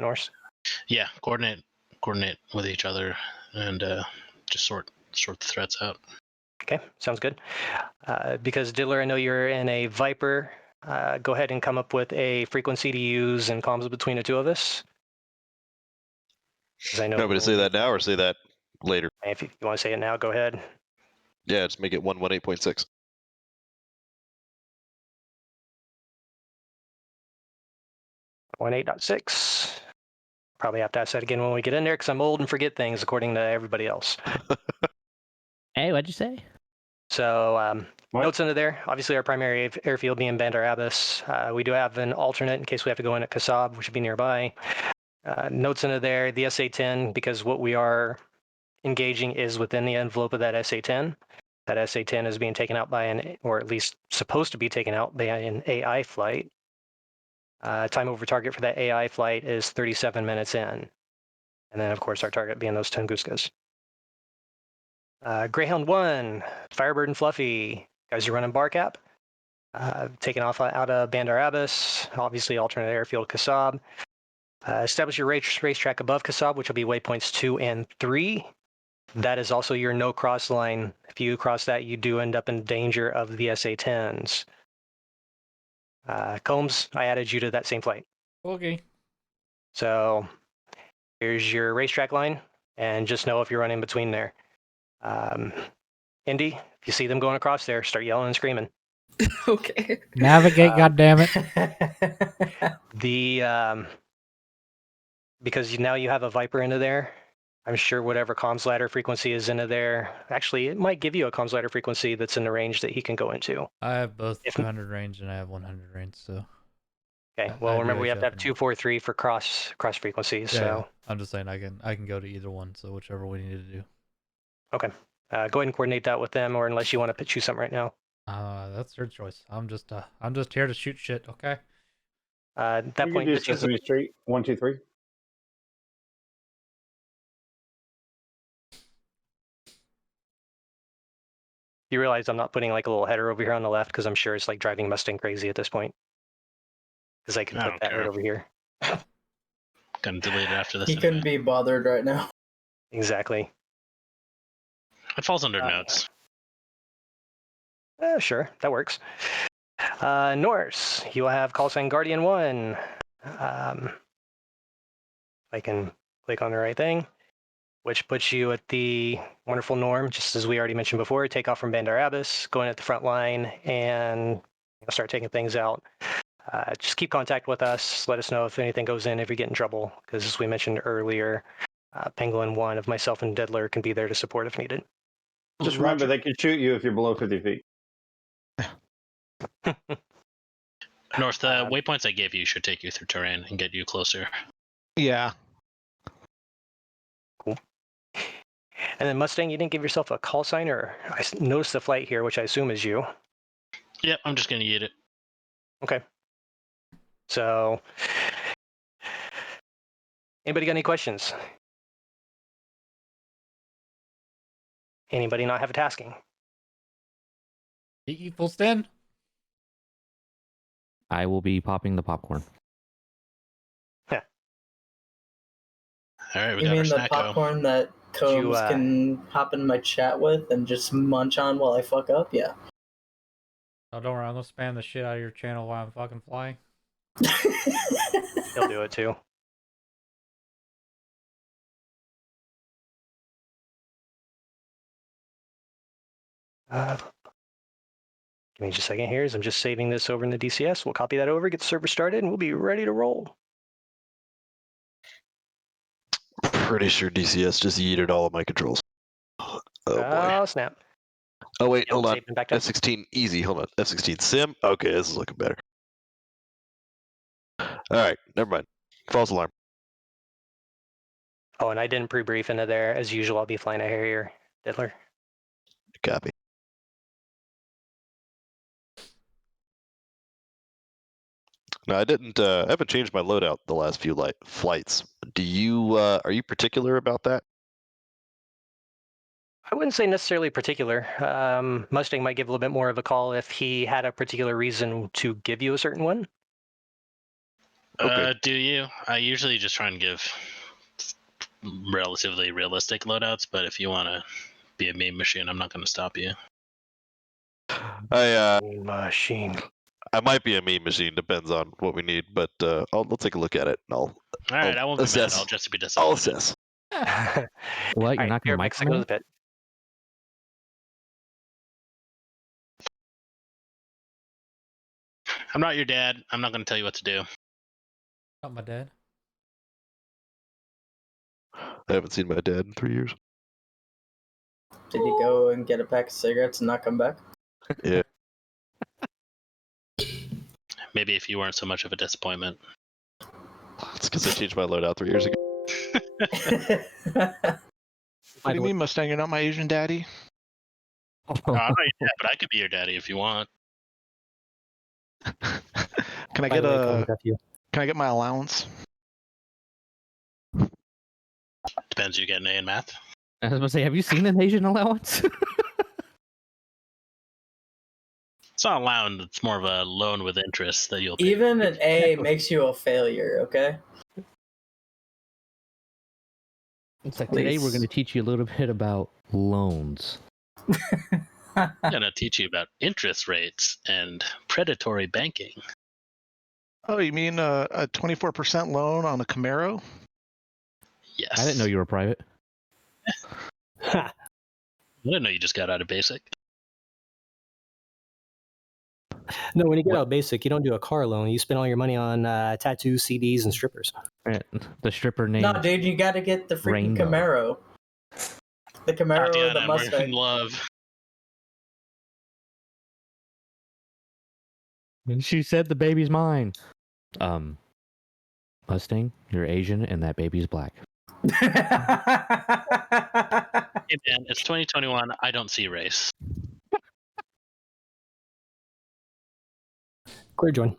Norse? Yeah, coordinate with each other and just sort the threats out. Okay, sounds good. Because Diddler, I know you're in a Viper. Go ahead and come up with a frequency to use in comms between the two of us. I know. No, but say that now or say that later. If you want to say it now, go ahead. Yeah, just make it 118.6. 1.8.6. Probably have to ask that again when we get in there because I'm old and forget things according to everybody else. Hey, what'd you say? So notes into there. Obviously, our primary airfield being Bandar Abbas. We do have an alternate in case we have to go in at Kasab, which would be nearby. Notes into there, the SA-10, because what we are engaging is within the envelope of that SA-10. That SA-10 is being taken out by or at least supposed to be taken out by an AI flight. Time over target for that AI flight is 37 minutes in. And then, of course, our target being those Tunguskas. Greyhound 1, Firebird and Fluffy. Guys are running bar cap. Taking off out of Bandar Abbas, obviously alternate airfield Kasab. Establish your racetrack above Kasab, which will be waypoints 2 and 3. That is also your no cross line. If you cross that, you do end up in danger of the SA-10s. Combs, I added you to that same flight. Okay. So here's your racetrack line, and just know if you're running between there. Indy, if you see them going across there, start yelling and screaming. Okay. Navigate, goddammit. Because now you have a Viper into there, I'm sure whatever comms ladder frequency is into there, actually, it might give you a comms ladder frequency that's in the range that he can go into. I have both 200 range and I have 100 range, so. Okay, well, remember we have to have 243 for cross frequencies, Yeah, so. I'm just saying I can go to either one, so whichever we need to do. Okay, go ahead and coordinate that with them, or unless you want to choose something right now. That's your choice. I'm just here to shoot shit, okay? At that point, do Sesame Street 1, 2, 3. You realize I'm not putting like a little header over here on the left because I'm sure it's like driving Mustang crazy at this point. Because I can put that right over here. Gonna delete it after this. He couldn't be bothered right now. Exactly. It falls under notes. Sure, that works. Norse, you will have call sign Guardian 1. I can click on the right thing, which puts you at the wonderful norm, just as we already mentioned before, take off from Bandar Abbas, going at the front line, and start taking things out. Just keep contact with us. Let us know if anything goes in, if you get in trouble, because as we mentioned earlier, Penguin 1 of myself and Diddler can be there to support if needed. Just remember, they can shoot you if you're below 50 feet. North, the waypoints I gave you should take you through terrain and get you closer. Yeah. Cool. And then Mustang, you didn't give yourself a call sign, or I noticed the flight here, which I assume is you. Yep, I'm just going to eat it. Okay. So, anybody got any questions? Anybody not have a tasking? Full stand. I will be popping the popcorn. Yeah. All right, we You got mean our the snack popcorn that Combs can hop in my chat with and just munch on while I fuck up? Yeah. Oh, don't worry, I'm gonna spam the shit out of your channel while I'm fucking flying. He'll do it too. Give me just a second here as I'm just saving this over in the DCS. We'll copy that over, get the server started, and we'll be ready to roll. Pretty sure DCS just yeeted all of my controls. Oh boy. Snap. Oh wait, hold on. Back down. F16 easy. Hold on. F16 sim. Okay, this is looking better. All right, never mind. False alarm. Oh, and I didn't pre-brief into there. As usual, I'll be flying a Harrier, Diddler. Copy. No, I didn't. I haven't changed my loadout the last few flights. Do you? Are you particular about that? I wouldn't say necessarily particular. Mustang might give a little bit more of a call if he had a particular reason to give you a certain one. Okay. Do you? I usually just try and give relatively realistic loadouts, but if you want to be a meme machine, I'm not going to stop you. Machine. I might be a meme machine, depends on what we need, but I'll take a look at it and All right, I won't be mad. assess. I'll just be I'll disappointed. assess. What? You're not here, going to Mexico to the pit. I'm not your dad. I'm not going to tell you what to do. Not my dad. I haven't seen my dad in 3 years. Did he go and get a pack of cigarettes and not come back? Yeah. Maybe if you weren't so much of a disappointment. It's because I changed my loadout 3 years ago. What do you mean, Mustang? You're not my Asian daddy? No, I'm not your dad, but I could be your daddy if you want. Can I get my allowance? Depends. You get an A in math. I was going to say, have you seen an Asian allowance? It's not a loan. It's more of a loan with interest that you'll pay. Even an A makes you a failure, okay? It's like, today we're Please. going to teach you a little bit about loans. I'm going to teach you about interest rates and predatory banking. Oh, you mean a 24% loan on a Camaro? Yes. I didn't know you were private. I didn't know you just got out of basic. No, when you get out basic, you don't do a car loan. You spend all your money on tattoos, CDs, and strippers. Right. The stripper name. No, dude, you gotta get the freaking Rainbow. Camaro. The Camaro or Tatiana, the we're in Mustang. love. And she said the baby's mine. Mustang, you're Asian and that baby's black. Hey man, it's 2021. I don't see race. Clear join.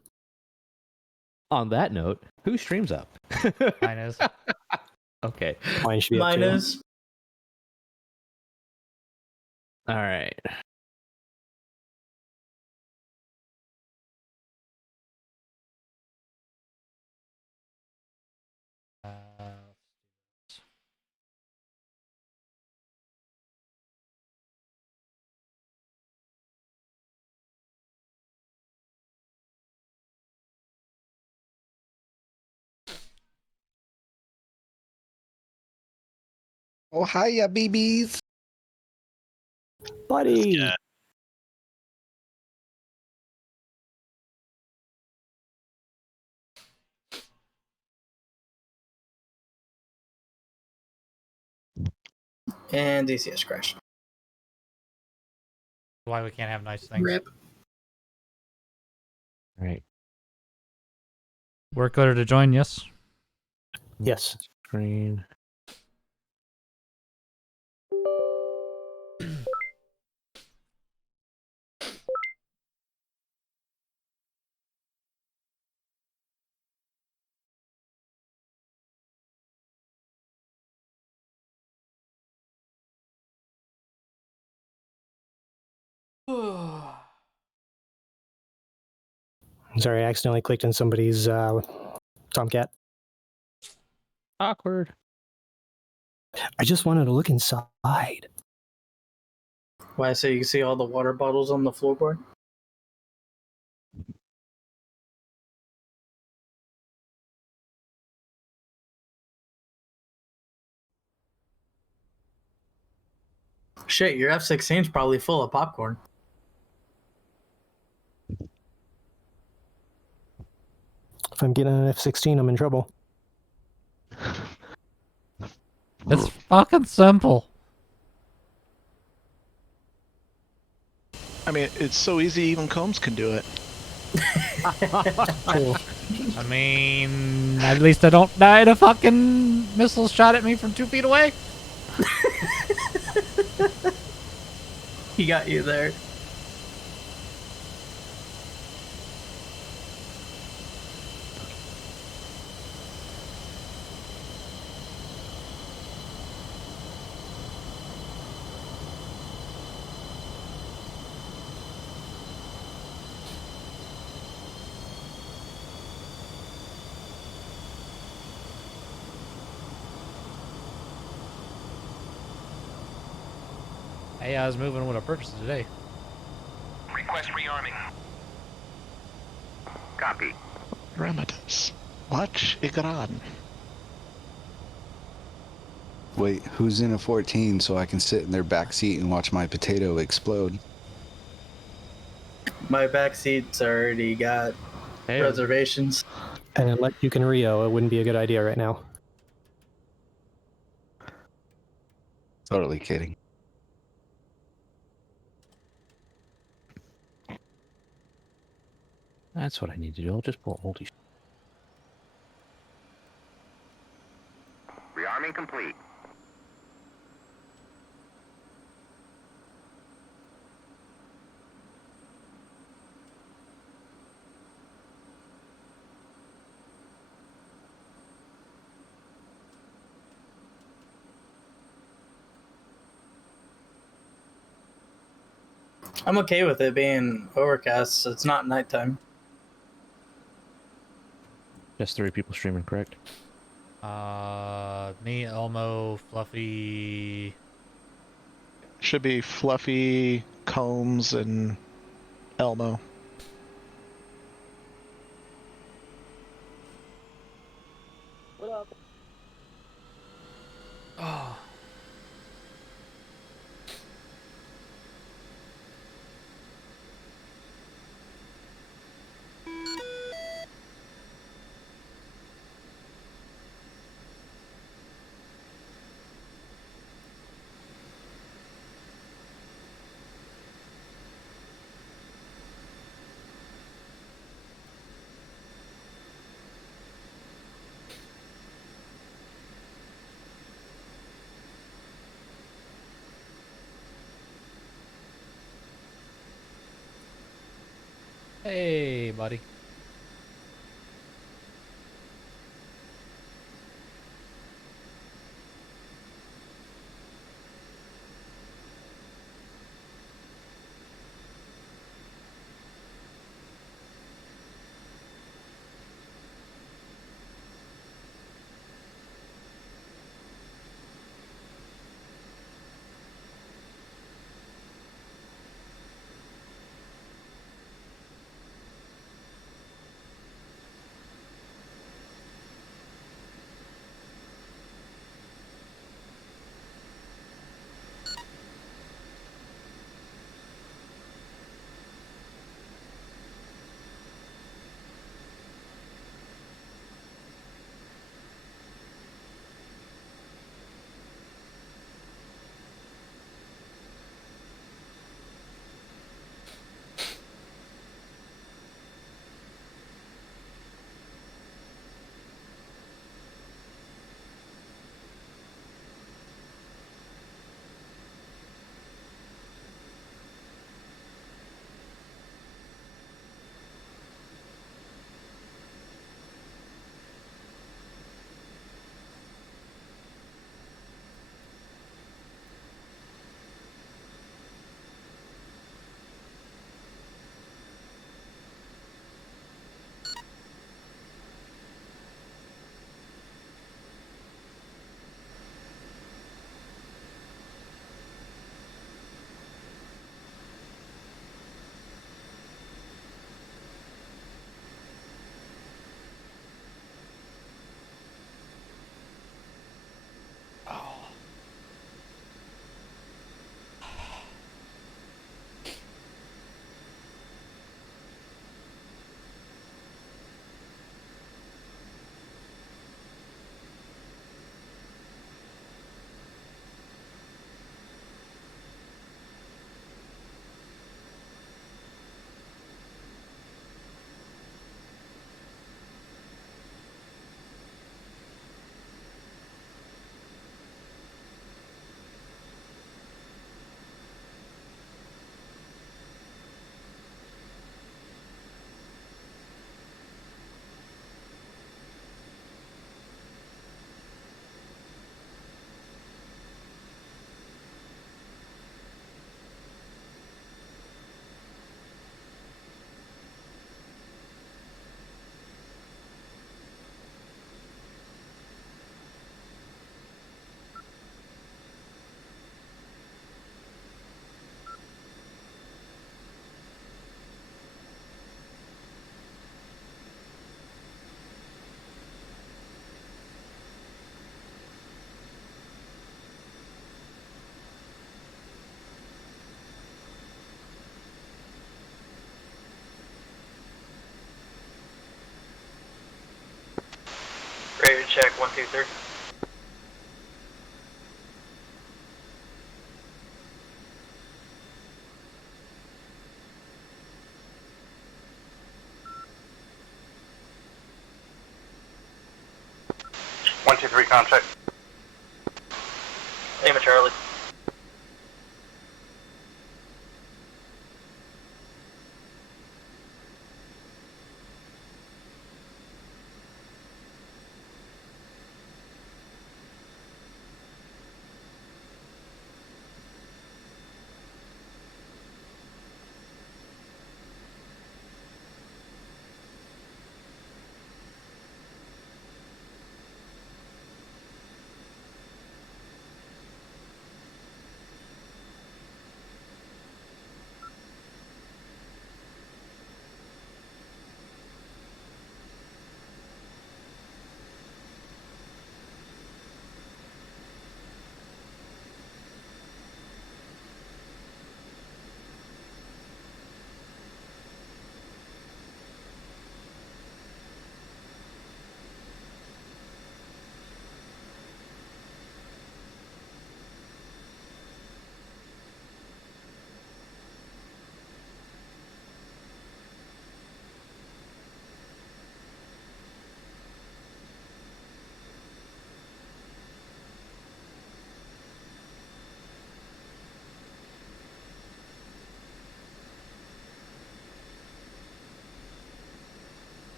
On that note, who streams up? Mine is. Okay. Mine should be up Mine too. is. All right. Oh, hiya, BBs. Buddy. Yeah. And DCS crashed. Why we can't have nice things. Rip. All right. We're clear to join, yes? Yes. Screen. Sorry, I accidentally clicked on somebody's Tomcat. Awkward. I just wanted to look inside. Why, so you can see all the water bottles on the floorboard? Shit, your F-16's probably full of popcorn. If I'm getting an F-16, I'm in trouble. It's fucking simple. I mean, it's so easy, even Combs can do it. Cool. I mean, at least I don't die to fucking missiles shot at me from 2 feet away. He got you there. Hey, I was moving with a purpose today. Request rearming. Copy. Remittance. Watch Igran. Wait, who's in a 14 so I can sit in their back seat and watch my potato explode? My back seat's already got Hey, reservations. And unless you can Rio, it wouldn't be a good idea right now. Totally kidding. that's what I need to do. I'll just pull multi. Rearming complete. I'm okay with it being overcast, so it's not nighttime. Just 3 people streaming, correct? Me, Elmo, Fluffy. Should be Fluffy, Combs, and Elmo. Oh. Hey, buddy. Ready to check 1, 2, 3. One, two, three, contact. Name of Charlie.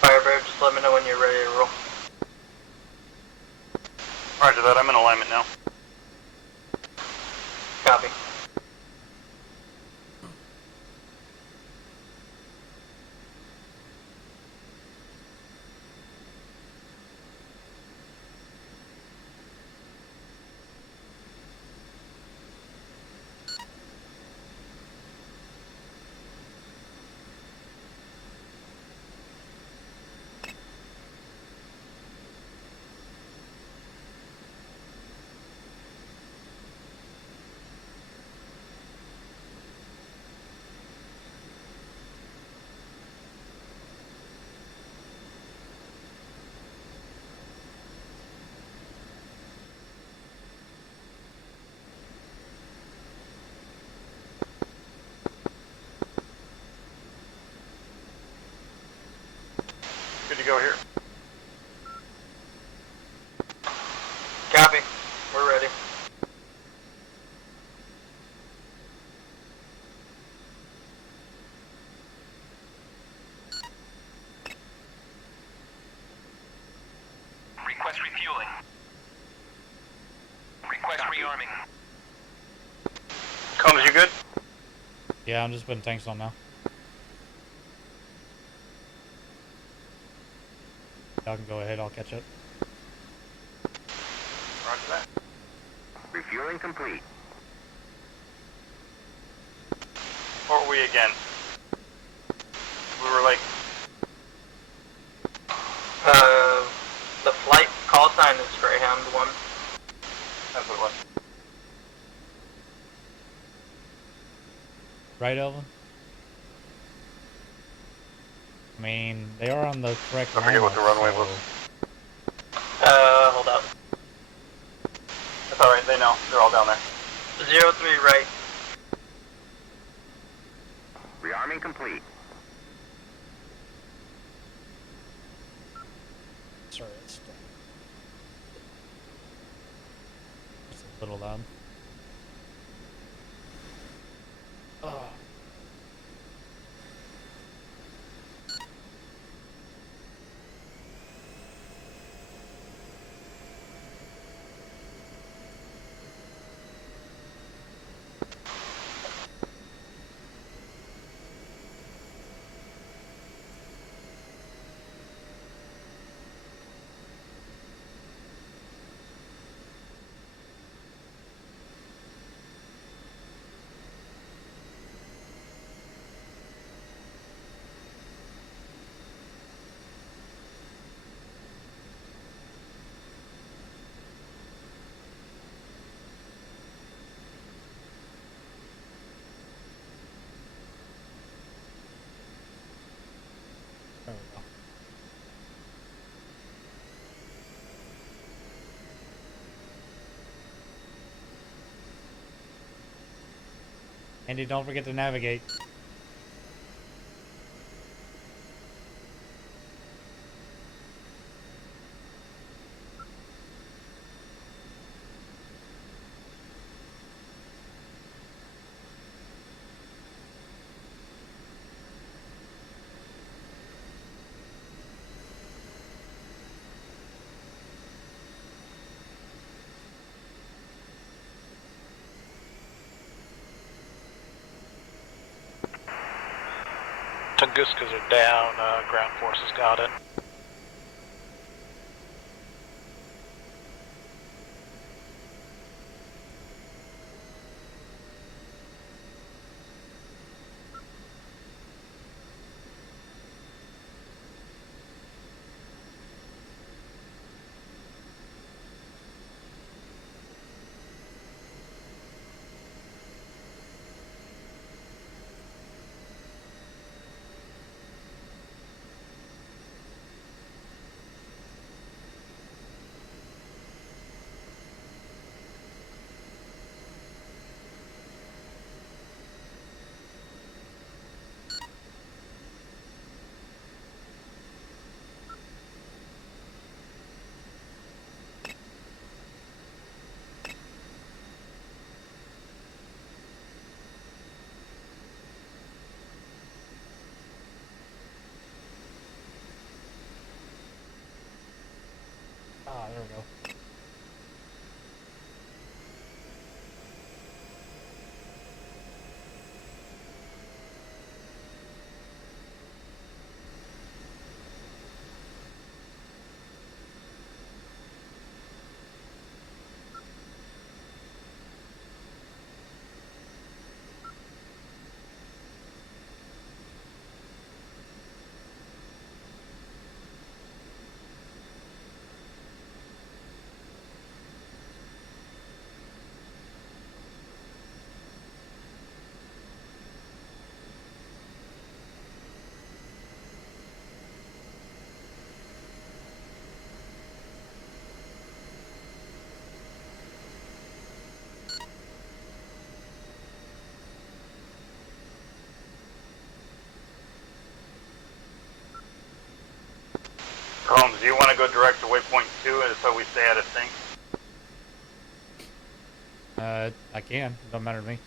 Firebird, just let me know when you're ready to roll. Roger that, I'm in alignment now. Copy. Good to go here. Copy. We're ready. Request refueling. Request rearming. Combs, you good? Yeah, I'm just putting tanks on now. Y'all can go ahead, I'll catch up. Roger that. Refueling complete. What were we again? We were like... The flight call sign is Greyhound 1. That's what it was. Right, Elvin? I mean, they are on the correct I forget what the runway was. Hold up. That's alright, they know. They're all down there. 03 right. Rearming complete. Sorry, it's a little loud. Oh. Andy, don't forget to navigate. Tunguska's are down, ground forces got it. Ah, there we go. Holmes, do you want to go direct to waypoint 2 so we stay out of sync? I can. Don't matter to me.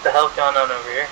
What the hell's going on over here?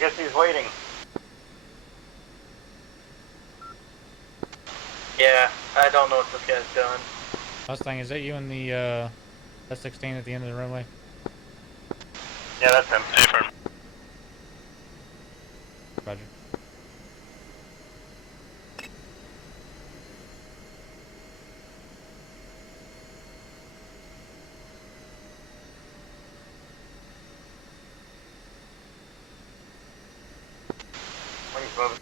guess he's waiting. Yeah, I don't know what this guy's doing. Mustang, is that you in the S16 at the end of the runway? Yeah, that's him. Hey, firm. Roger. When he's moving.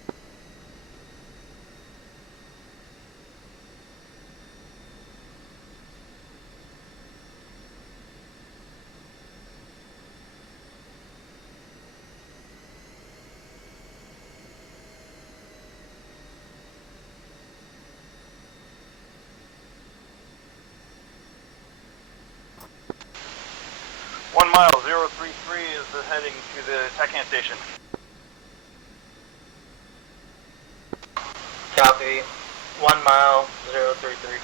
One mile 033 is the heading to the TACAN station. Copy. 1 mile 033.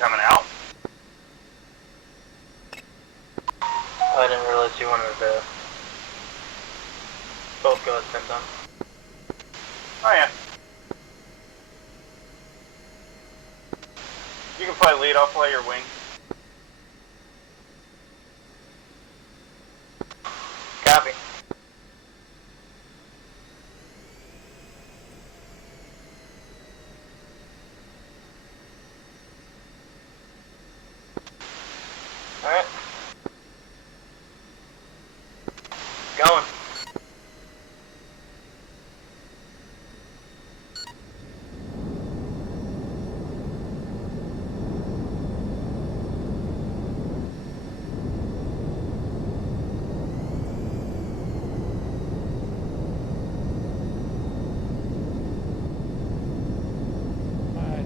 Coming out. Oh, I didn't realize you wanted to both go at the same time. Oh yeah. You can probably lead, I'll play your wing. Copy. Alright. Going.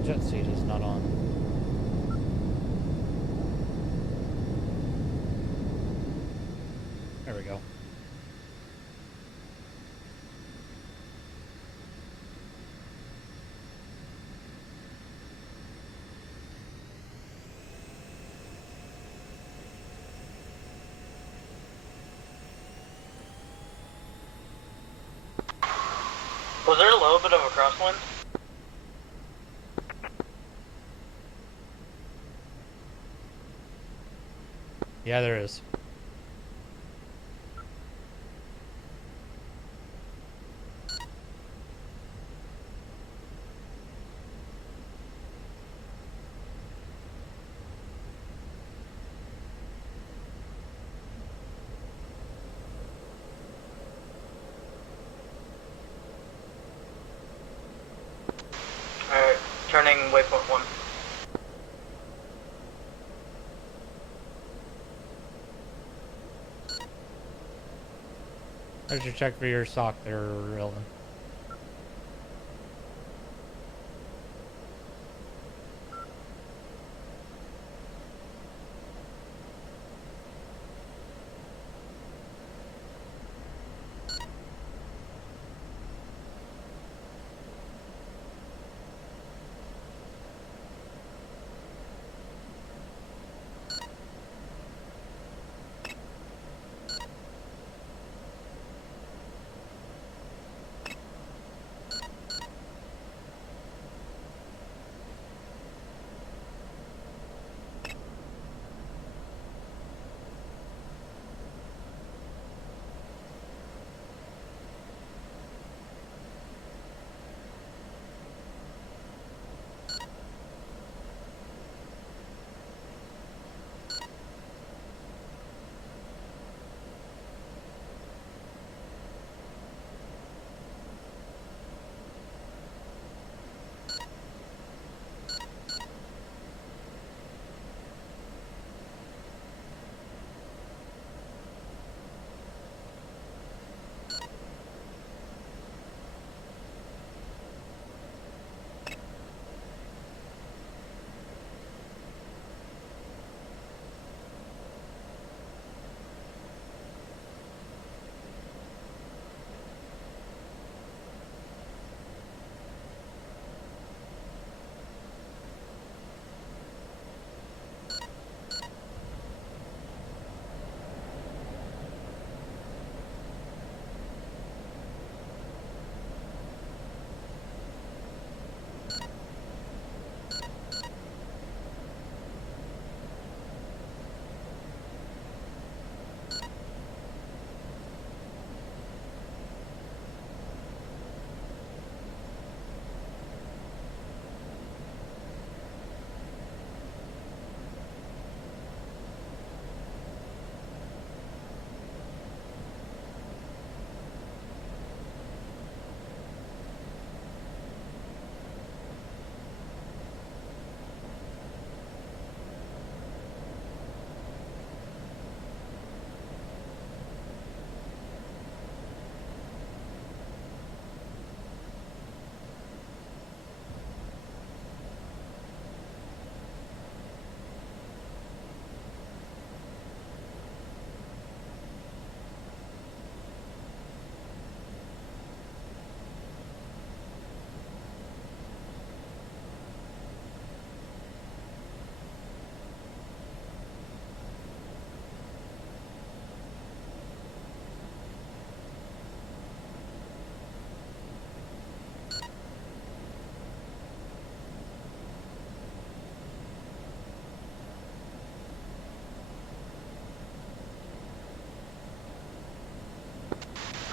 Jet seat is not on. There we go. Was there a little bit of a crosswind? Yeah, there is. Alright, turning waypoint 1. There's your check for your sock there, Ellen.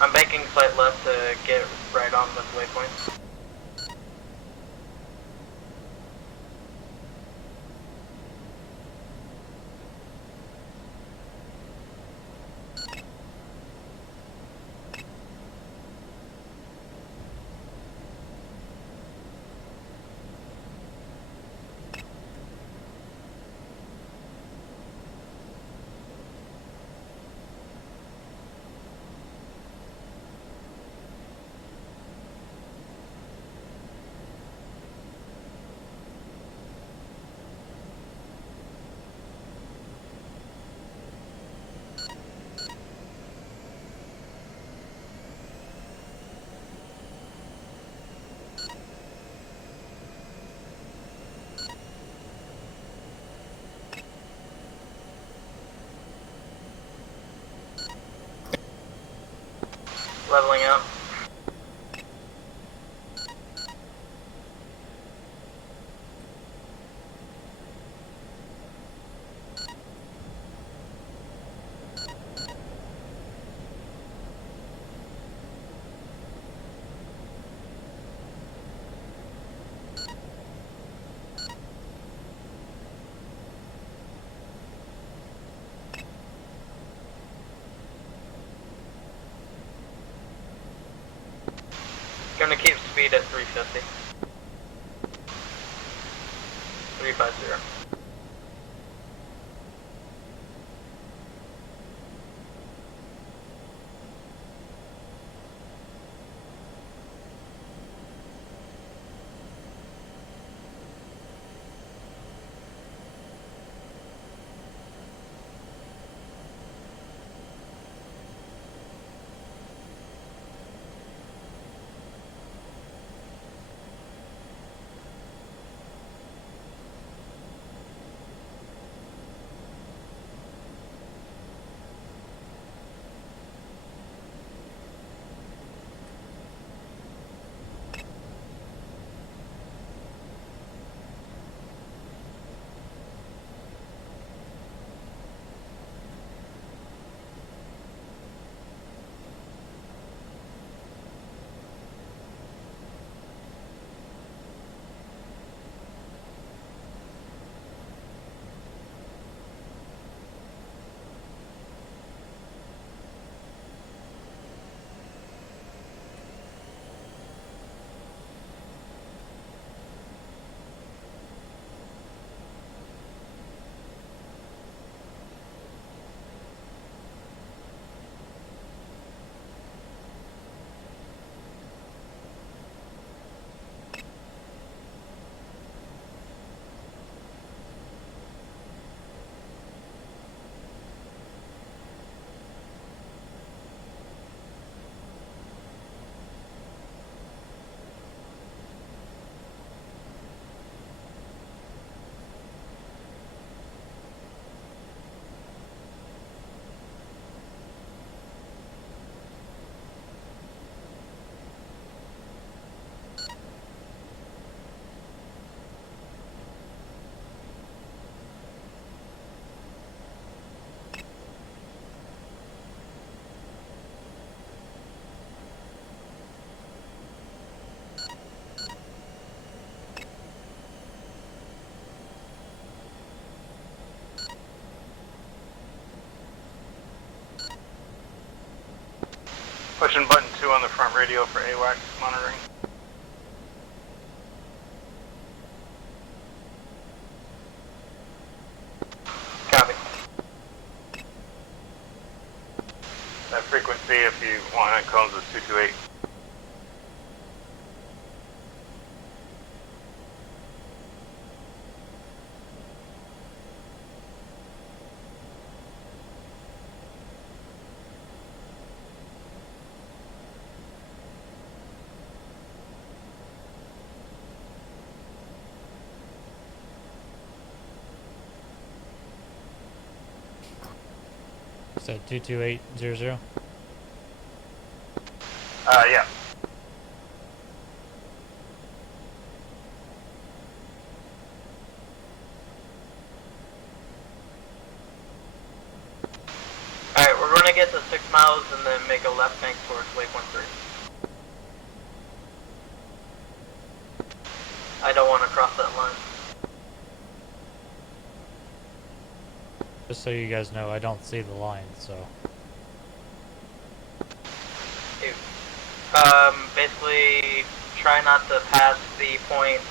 I'm banking slight left to get right on the waypoint. Leveling out. Gonna keep speed at 350. 350. Pushing button 2 on the front radio for AWACS monitoring. Copy. That frequency, if you want it, comes with 228. So 22800. Yeah. Alright, we're going to get to 6 miles and then make a left bank towards waypoint 3. I don't want to cross that line. Just so you guys know, I don't see the line, so. Basically, try not to pass the point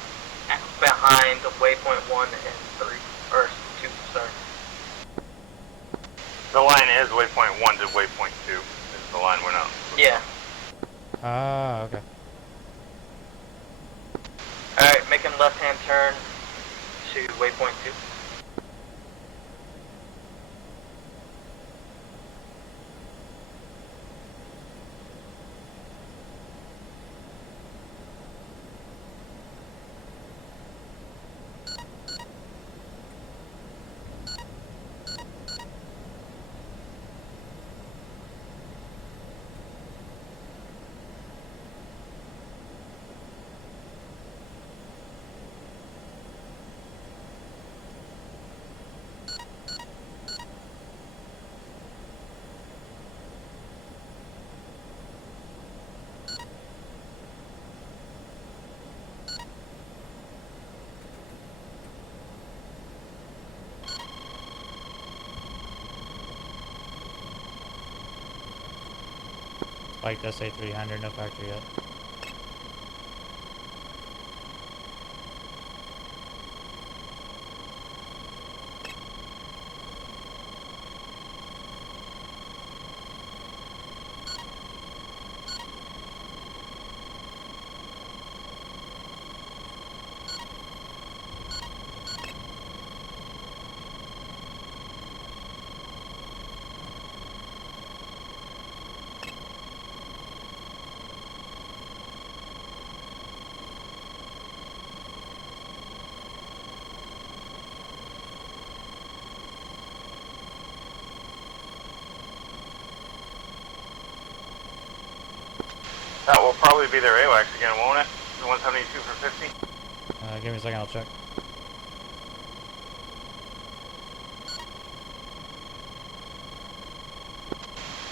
behind waypoint 1 and 3, or 2, sorry. The line is waypoint 1 to waypoint 2. Is the line we're not. Yeah. Ah, okay. Alright, making left-hand turn to waypoint 2. Spiked SA300, no factory yet. That will probably be their AWACS again, won't it? The 172 for 50? Give me a second, I'll check.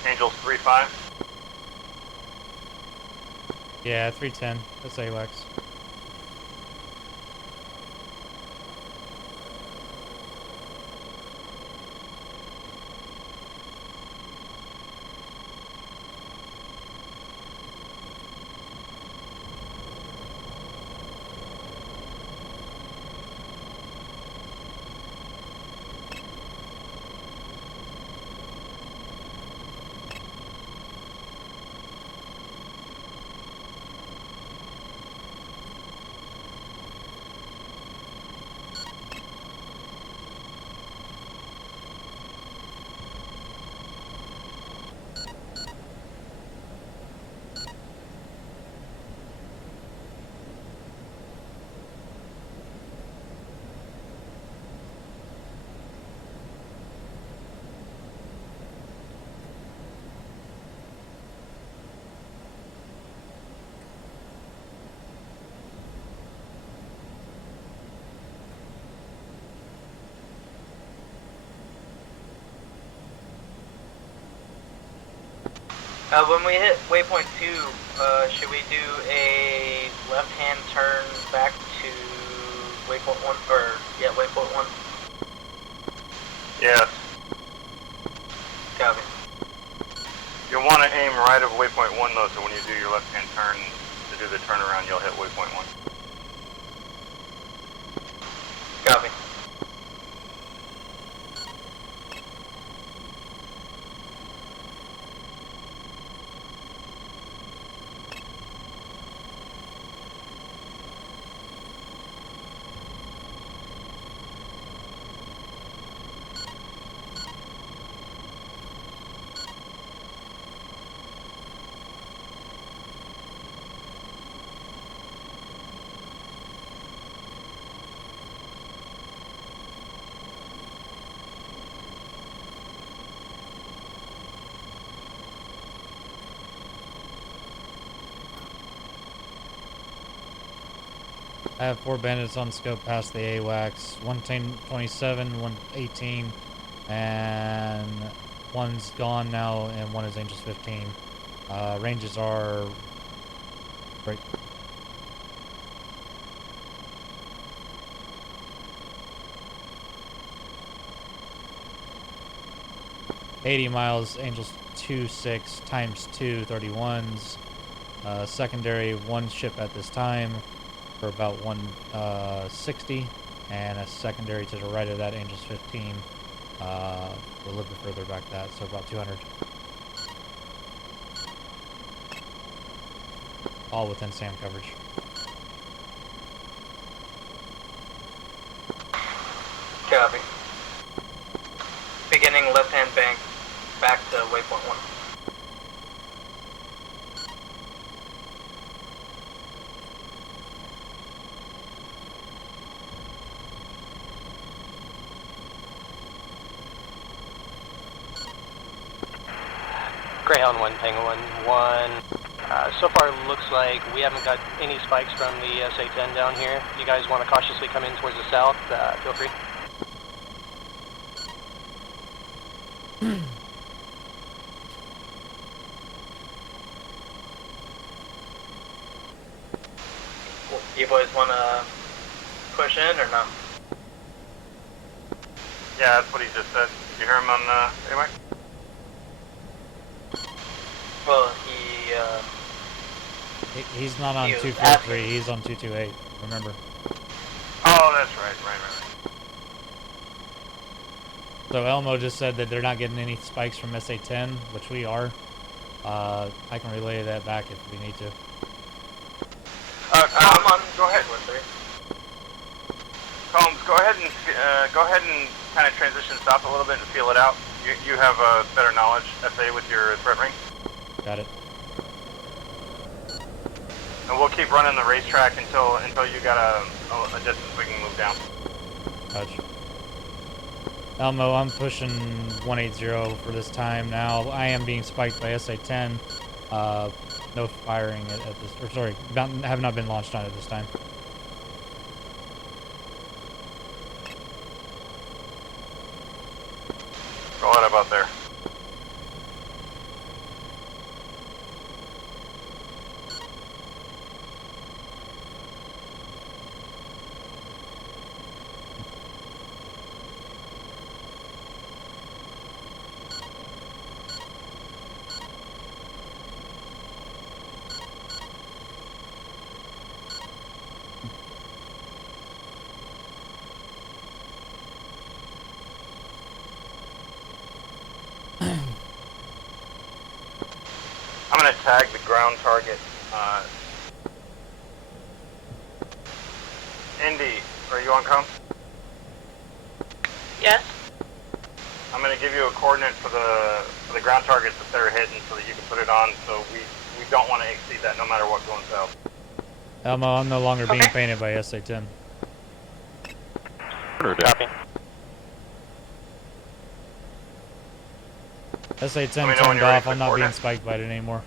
Angels 3-5. Yeah, 310. That's AWACS. When we hit waypoint 2, should we do a left-hand turn back to waypoint 1, or, yeah, waypoint 1? Yes. Copy. You'll want to aim right of waypoint 1 though, so when you do your left-hand turn to do the turnaround, you'll hit waypoint 1. Copy. I have 4 bandits on scope past the AWACS. 127, 118, and One's gone now, and one is Angels 15. Ranges are right. $80 miles, Angels 26 times 2, 31s. Secondary, one ship at this time for about 160, and a secondary to the right of that, Angels 15, a little bit further back that, so about 200. All within SAM coverage. Copy. Beginning left-hand bank, back to waypoint 1. Greyhound 1, Tango 1. So far, looks like we haven't got any spikes from the SA-10 down here. If you guys want to cautiously come in towards the south, feel free. You boys want to push in or no? Yeah, that's what he just said. Did you hear him on anyway? Well, He's not on He was 243, he's on 228, remember. Oh, that's right. So Elmo just said that they're not getting any spikes from SA-10, which we are. I can relay that back if we need to. Go ahead. Combs, go ahead and kind of transition south a little bit and feel it out. You have a better knowledge, SA, with your threat ring. Got it. And we'll keep running the racetrack until you got a distance we can move down. Gotcha. Elmo, I'm pushing 180 for this time now. I am being spiked by SA-10. No firing at this, or sorry, have not been launched on it this time. Go ahead about there. I'm going to tag the ground target. Indy, are you on comm? Yes. I'm going to give you a coordinate for the ground targets that they're hitting so that you can put it on. So we don't want to exceed that no matter what going south. Elmo, I'm no longer being painted by SA-10. Copy. SA-10 Let me know when turned you're ready off. for I'm not being coordinate. spiked by it anymore.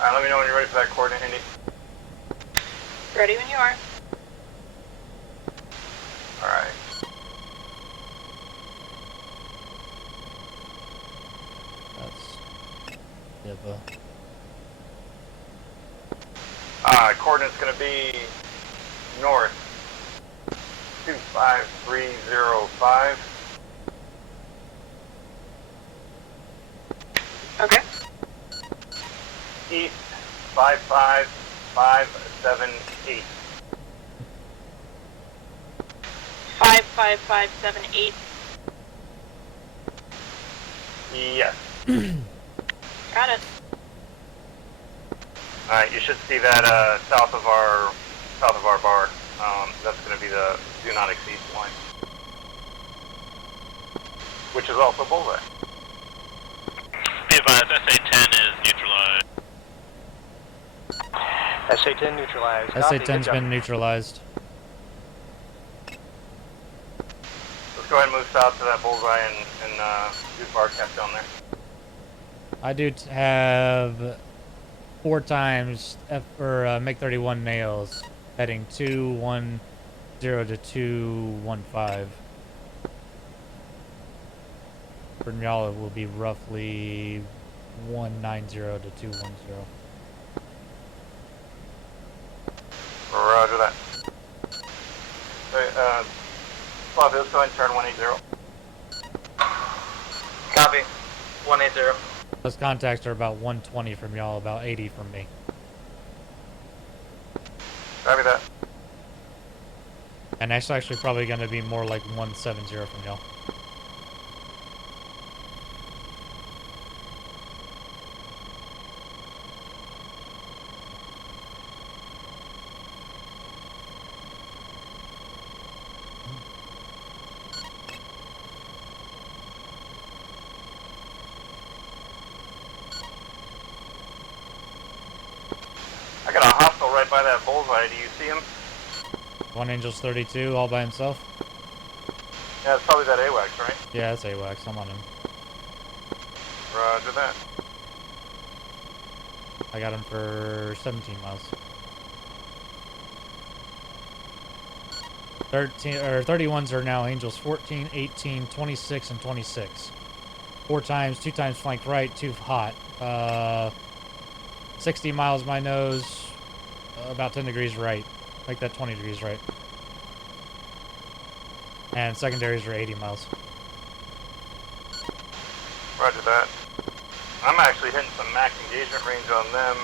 Let me know when you're ready for that coordinate, Indy. Ready when you are. Alright. That's Diva. Coordinate's going to be north 25305. Okay. East 55578. 55578. Yes. Got it. Alright, you should see that south of our bar. That's going to be the do not exceed line, which is also bullseye. Be advised, SA-10 is neutralized. SA-10 neutralized. Copy, good SA-10's job. been neutralized. Let's go ahead and move south to that bullseye and do bar cap down there. I do have 4 times MiG-31 nails heading 210 to 215. from y'all, it will be roughly 190 to 210. Roger that. Flavios, go ahead and turn 180. Copy. 180. Those contacts are about 120 from y'all, about 80 from me. Copy that. And that's actually probably going to be more like 170 from y'all. I got a hostile right by that bullseye. Do you see him? One Angel's 32 all by himself? Yeah, it's probably that AWACS, right? Yeah, that's AWACS. I'm on him. Roger that. I got him for 17 miles. 31s are now Angels 14, 18, 26, and 26. 4 times, 2 times flank right, 2 hot. 60 miles my nose, about 10 degrees right. Like that 20 degrees right. And secondaries are 80 miles. Roger that. I'm actually hitting some max engagement range on them.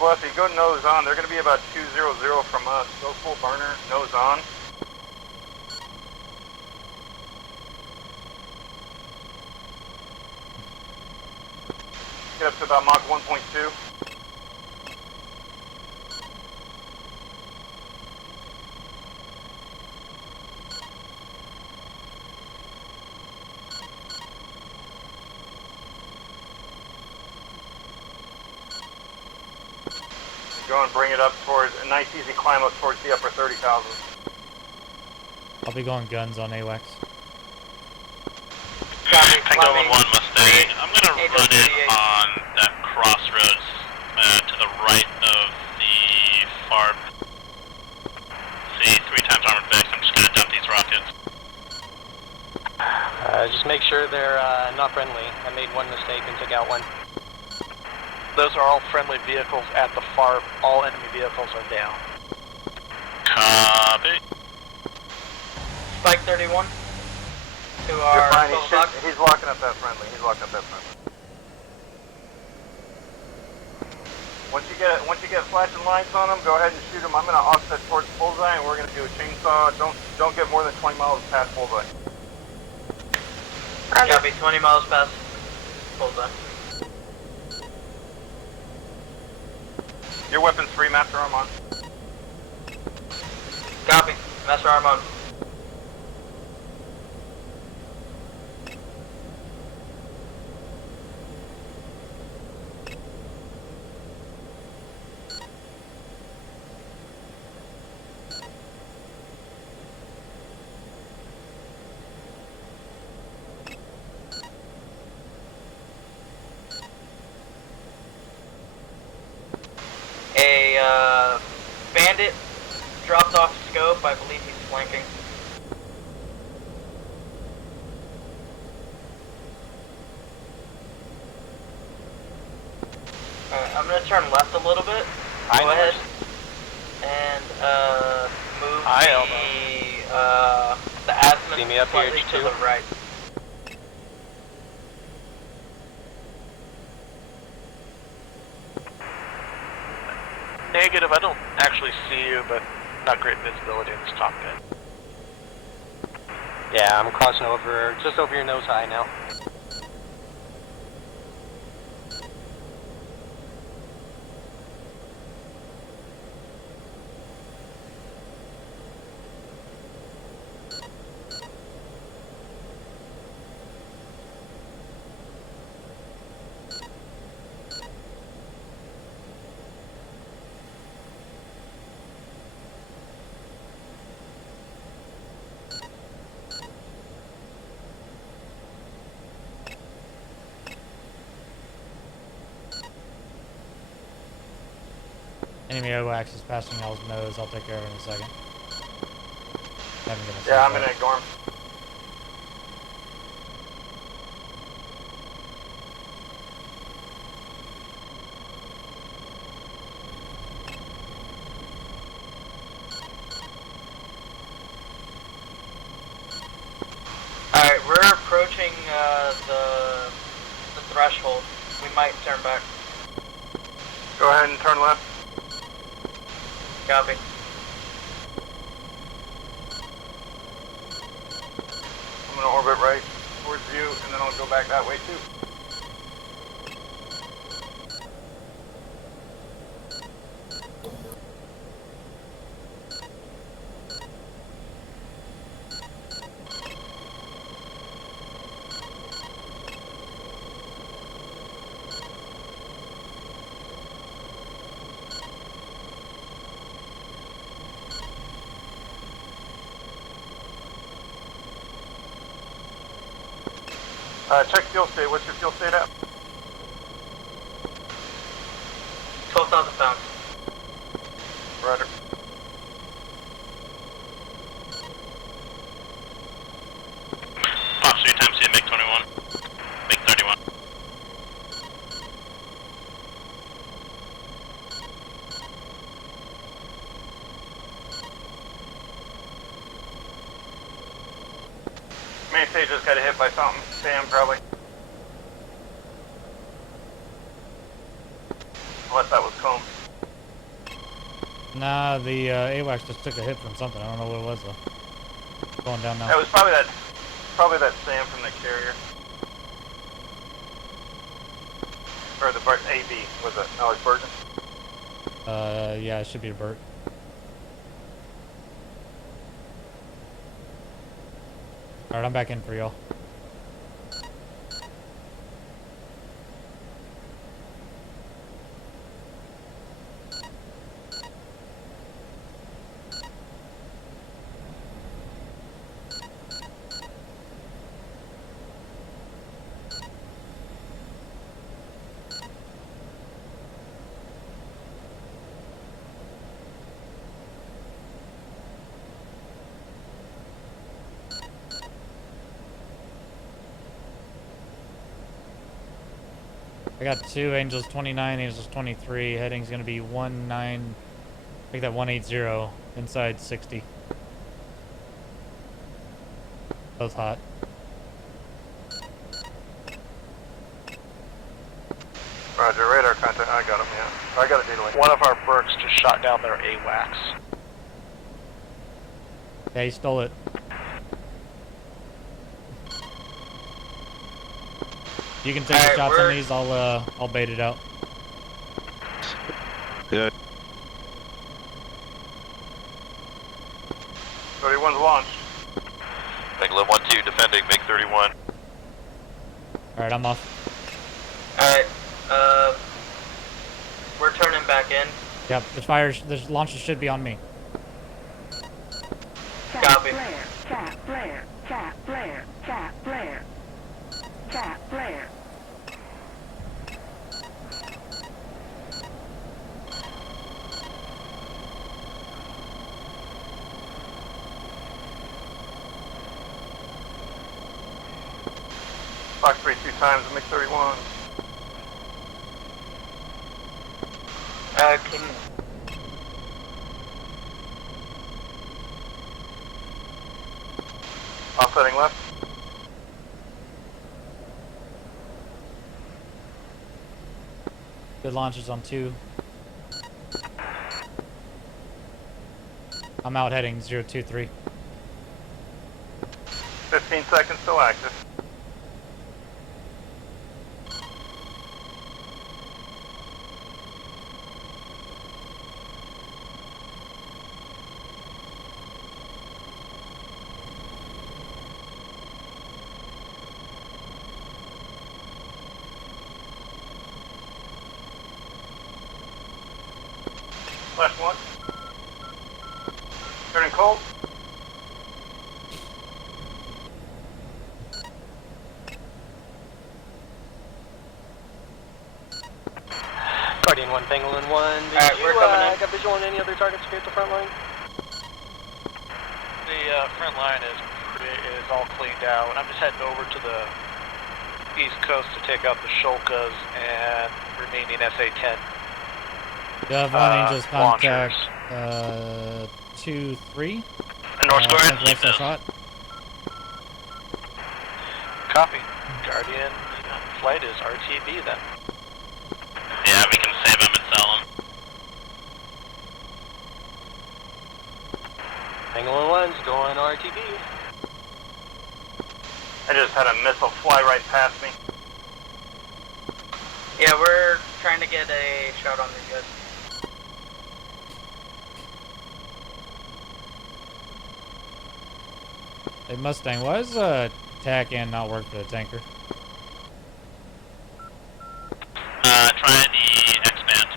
Well, if you go nose on, they're going to be about 200 from us. Go full burner, nose on. Get up to about Mach 1.2. Go and bring it up towards a nice easy climb up towards the upper 30,000. I'll be going guns on AWACS. Tango 1-1 Mustang. I'm gonna run in on that crossroads to the right of the FARP. See, 3 times armored base. I'm just gonna dump these rockets. Just make sure they're not friendly. I made one mistake and took out one. Those are all friendly vehicles at the FARP. All enemy vehicles are down. Copy. Spike 31. To You're our fine. total He's locking up that friendly. He's locking up that friendly. Once you get flashing lights on him, go ahead and shoot him. I'm gonna offset towards bullseye, and we're gonna do a chainsaw. Don't get more than 20 miles past bullseye. Copy. 20 miles past bullseye. Your weapon's free, master arm on. Copy. Master arm on. A bandit dropped off scope. I believe he's flanking. Alright, I'm gonna turn left a little bit. Go ahead and move the azimuth See me up here, slightly to H2? the right. Negative, I don't actually see you, but not great visibility in this cockpit. Yeah, I'm crossing over, just over your nose high now. Enemy AWACS is passing y'all's nose. I'll take care of it in a second. Yeah, I'm gonna ignore him. Alright, we're approaching the threshold. We might turn back. Go ahead and turn left. Copy. I'm gonna orbit right towards you, and then I'll go back that way too. Check fuel state. What's your fuel state at? 12,000 pounds. Roger. Fox 3 times 2, make 21. Make 31. Main stage just got hit by something. Sam, probably. Unless that was Combs. Nah, the AWACS just took a hit from something. I don't know what it was though. Going down now. That was probably that Sam from the carrier. Or the AB, was it? No, it's Burton. Yeah, it should be a Burt. Alright, I'm back in for y'all. I got 2 Angels 29, Angels 23. Heading's gonna be 19. I think that 180 inside 60. Both hot. Roger, radar contact. I got him, yeah. I got a data link. One of our Burks just shot down their AWACS. Yeah, he stole it. You can take the shots on these. I'll bait it out. Yeah. 31's launched. Bangalore 1-2 defending, make 31. Alright, I'm off. Alright, we're turning back in. Yep, the launches should be on me. Copy. Flare, flare, flare, flare, flare. Fox 3 2 times, make 31. Can... Offsetting left. Good launches on 2. I'm out heading 023. 15 seconds still active. Left one. Turning cold. Guardian 1, Pangolin 1. Alright, we're coming in. Got visual on any other targets here at the front line? The front line is all cleaned out. I'm just heading over to the east coast to take out the Shulkas and remaining SA-10. Dove 1 Angels contact 2-3. North square, Shot. Copy. Guardian flight is RTB then. Yeah, we can save him and sell him. Angle 1's going RTB. I just had a missile fly right past me. Yeah, we're trying to get a shot on these guys. Hey Mustang, why does TAC-AN not work for the tanker? Try the X-band.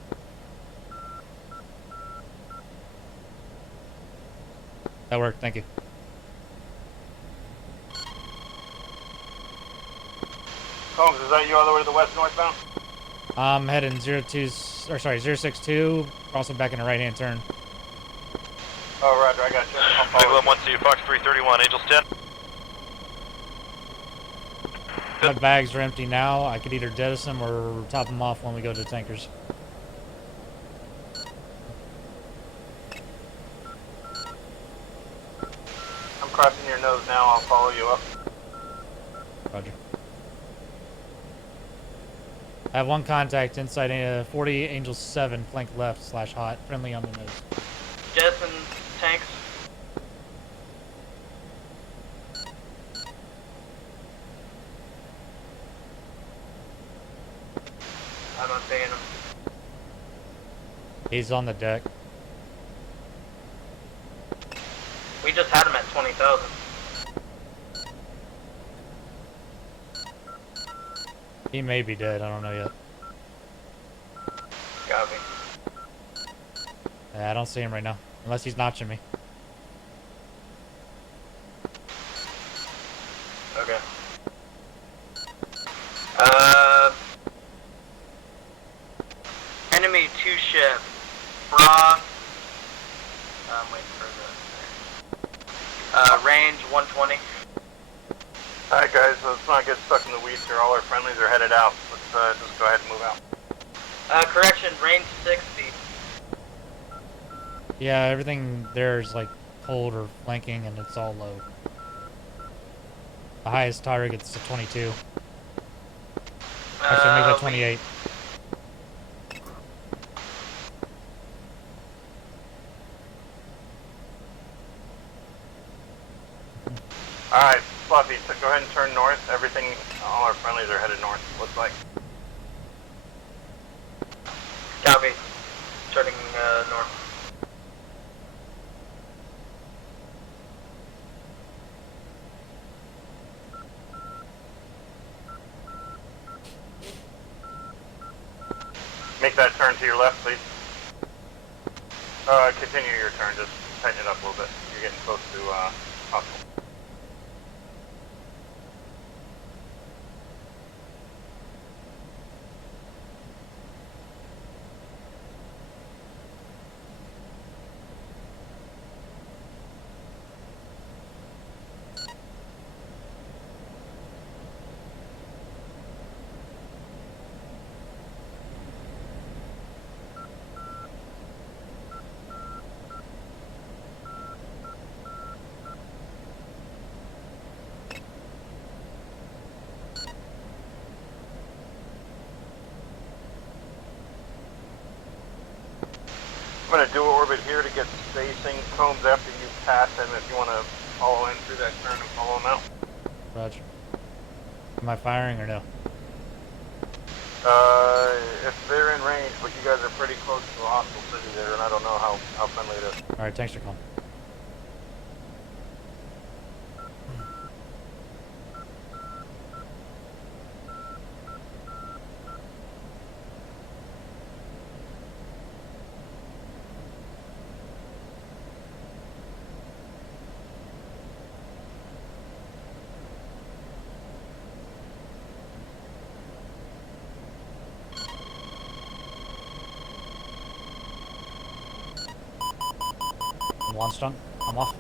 That worked, thank you. Holmes, is that you all the way to the west northbound? I'm heading 062, crossing back in a right-hand turn. Oh, roger, I got you. I'll follow Bigelow 1-2, Fox 331, Angels 10. My bags are empty now. I could either jettison them or top them off when we go to the tankers. I'm crossing your nose now. I'll follow you up. Roger. I have one contact inside 40 Angels 7, flank left / hot, friendly on the nose. Jettison tanks. I'm not seeing him. He's on the deck. We just had him at 20,000. He may be dead, I don't know yet. Copy. Yeah, I don't see him right now, unless he's notching me. Okay. Enemy 2 ship. Bra. I'm waiting for the range 120. Alright guys, let's not get stuck in the weeds here. All our friendlies are headed out. Let's just go ahead and move out. Correction, range 60. Yeah, everything there is like cold or flanking and it's all low. The highest target's a 22. Actually, make that 28. Alright, Fluffy, so go ahead and turn north. Everything, all our friendlies are headed north, looks like. Copy. Turning north. Make that turn to your left, please. Continue your turn, just tighten it up a little bit. You're getting close to hostile. I'm going to dual orbit here to get spacing. Combs after you pass him if you want to follow in through that turn and follow him out. Roger. Am I firing or no? If they're in range, but you guys are pretty close to a hostile city there, and I don't know how friendly it is. Alright, thanks for calling. I'm launched on. I'm off.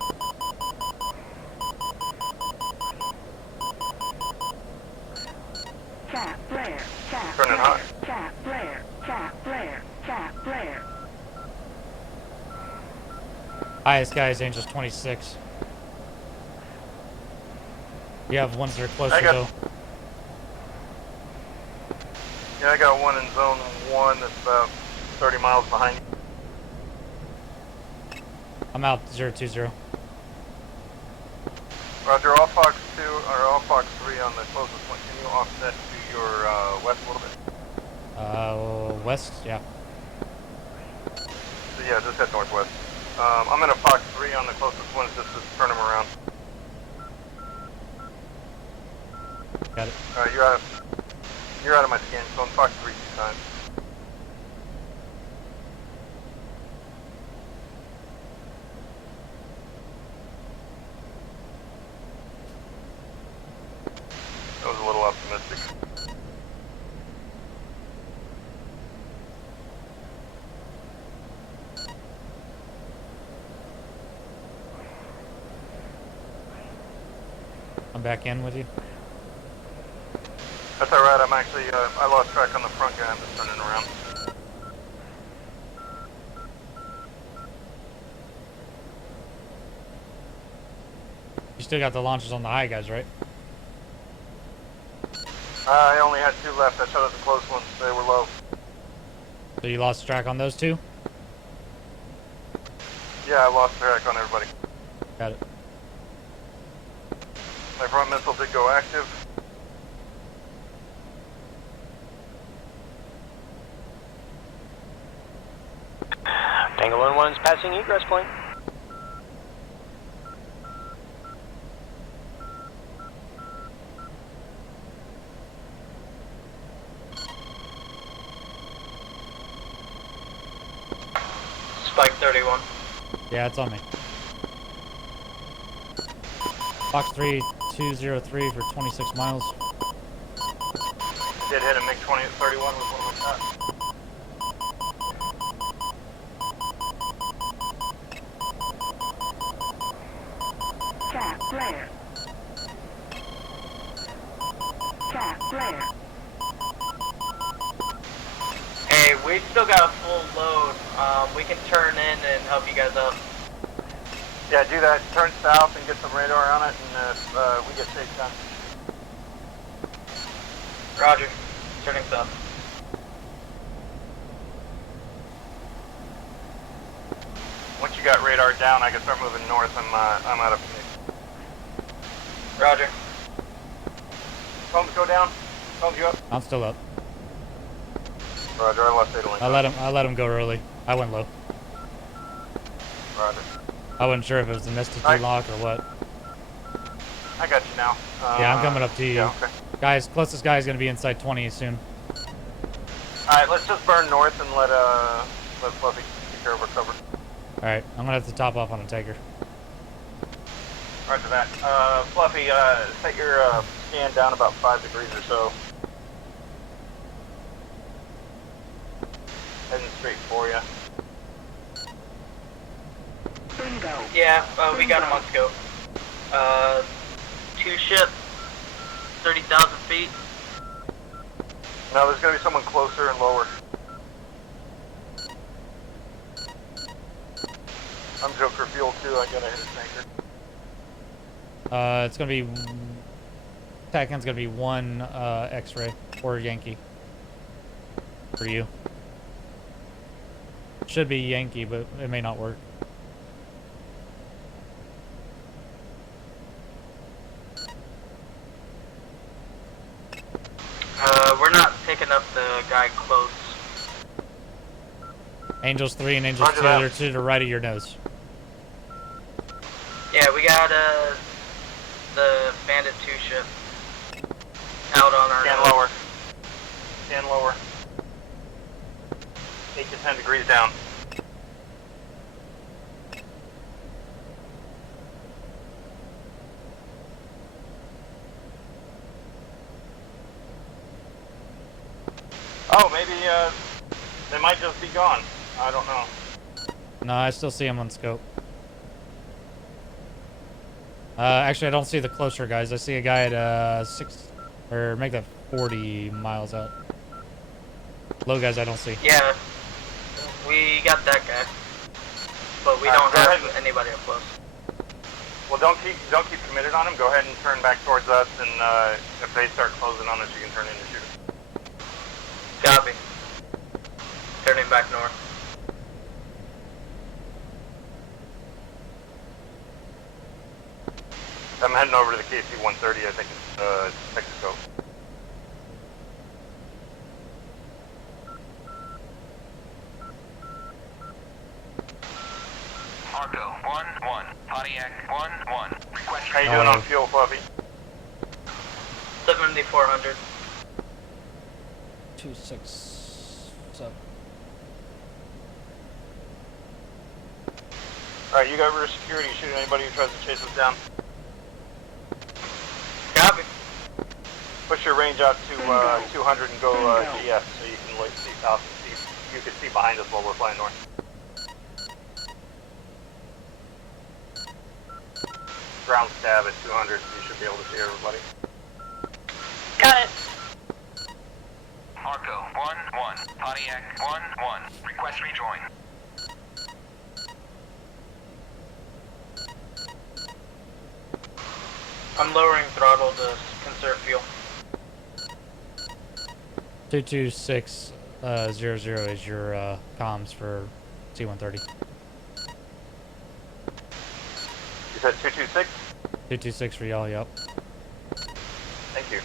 Tap flare, tap Turning hot. tap flare, tap flare, tap flare. Highest guy is Angels 26. You have ones that are closer, I got- though. Yeah, I got one in zone 1 that's about 30 miles behind. I'm out 020. Roger, all Fox 2 or all Fox 3 on the closest one. Can you offset to your west a little bit? West, yeah. So yeah, just head northwest. I'm in a Fox 3 on the closest one, just to turn him around. Got it. Alright, you're out of my scan, so I'm Fox 3 2 times. That was a little optimistic. I'm back in with you. That's alright, I'm actually, I lost track on the front guy, I'm just turning around. You still got the launches on the high guys, right? I only had 2 left, I shot at the close ones, they were low. So you lost track on those 2? Yeah, I lost track on everybody. Got it. My front missile did go active. Tango 1's passing egress point. Spike 31. Yeah, it's on me. Fox 3, 203 for 26 miles. Did hit a MiG-20 at 31 with one of my shots. Cap flare. Cap flare. Hey, we still got a full load. We can turn in and help you guys out. Yeah, do that. Turn south and get some radar on it, and we get chased down. Roger. Turning south. Once you got radar down, I can start moving north. I'm out of Phoenix. Roger. Combs, go down. Combs, you up? I'm still up. Roger, I lost 8 link. I let him go early. I went low. Roger. I wasn't sure if it was a Misty 2 lock or what. I got you now. Yeah, I'm coming up to you. Yeah, okay. Guys, closest guy is gonna be inside 20 soon. Alright, let's just burn north and let Fluffy take care of our cover. Alright, I'm gonna have to top off on a taker. Roger that. Fluffy, set your scan down about 5 degrees or so. Heading straight for you. Bingo. Yeah, we got him on scope. 2 ship, 30,000 feet. No, there's gonna be someone closer and lower. I'm Joker Fuel 2, I gotta hit a tanker. It's gonna be... Tackin's gonna be 1 X-ray or Yankee. For you. Should be Yankee, but it may not work. We're not picking up the guy close. Angels 3 and Angels 2, they're to the right of your nose. Yeah, we got the Bandit 2 ship out on our Stand nose. lower. Stand lower. 8 to 10 degrees down. Oh, maybe they might just be gone. I don't know. No, I still see him on scope. Actually, I don't see the closer guys. I see a guy at 6, or make that 40 miles out. Low guys, I don't see. Yeah, we got that guy, but we don't have anybody up close. Well, don't keep committed on them. Go ahead and turn back towards us, and if they start closing on us, you can turn in and shoot them. Copy. Turning back north. I'm heading over to the KC-130. I think it's Mexico. Argo 1-1, Pontiac 1-1. Request. How you doing on fuel, Fluffy? 7,400. 267. Alright, you got rear security. Shoot anybody who tries to chase us down. Copy. Push your range out to 200 and go GS so you can see south and see. You can see behind us while we're flying north. Ground stab at 200, so you should be able to see everybody. Got it. Argo 1-1, Pontiac 1-1. Request rejoin. I'm lowering throttle to conserve fuel. 22600 is your comms for C-130. You said 226? 226 for y'all, yep. Thank you.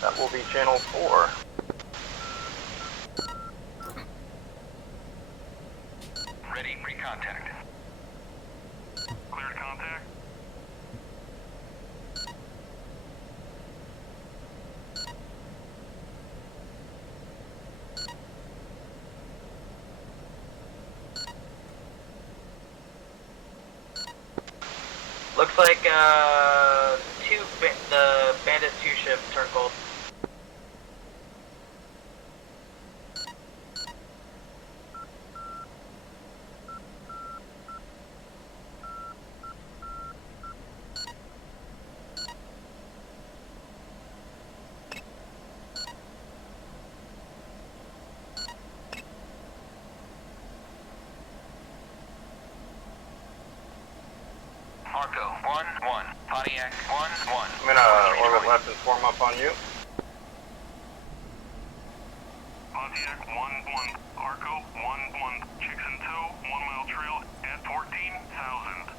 That will be channel 4. Ready, pre-contact. Cleared contact. Looks like the Bandit 2 ship turned cold. Argo 1-1, Pontiac 1-1. I'm gonna orbit left and form up on you. Pontiac 1-1, Argo 1-1. Chicks in tow, 1 mile trail at 14,000.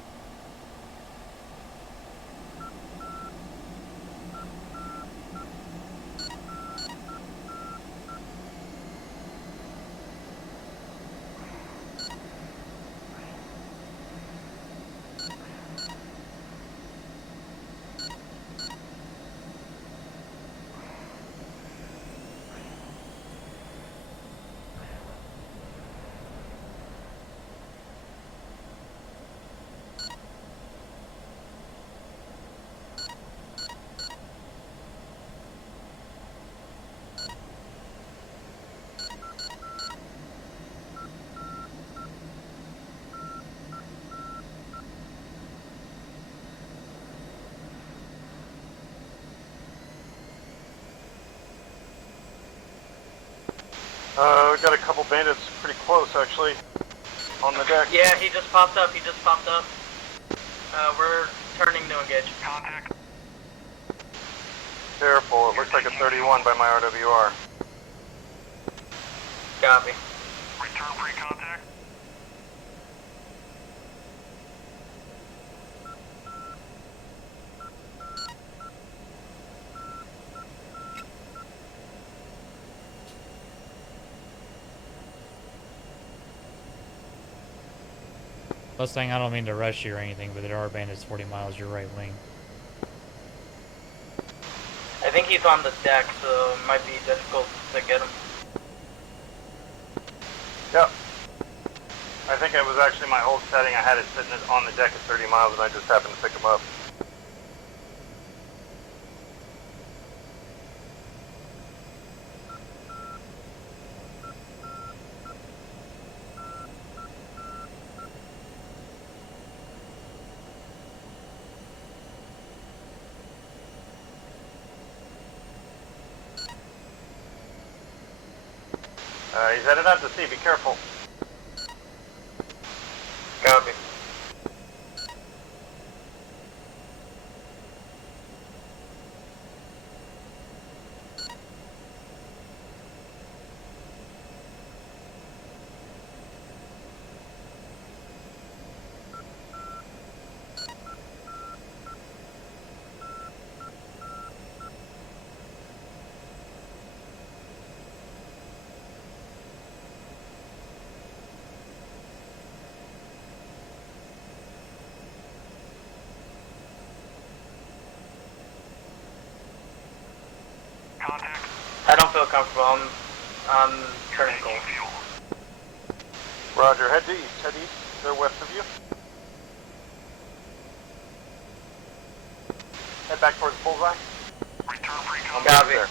We got a couple bandits pretty close, actually, on the deck. Yeah, he just popped up. We're turning to engage. Contact. Careful, it looks like a 31 by my RWR. Copy. Return pre-contact. Mustang, I don't mean to rush you or anything, but there are bandits 40 miles your right wing. I think he's on the deck, so it might be difficult to get him. Yep. I think it was actually my old setting. I had it sitting on the deck at 30 miles, and I just happened to pick him up. He's headed out to sea. Be careful. Copy. I don't feel comfortable. I'm turning cold. Roger, head east. They're west of you. Head back towards bullseye. Return free contact. Copy. There.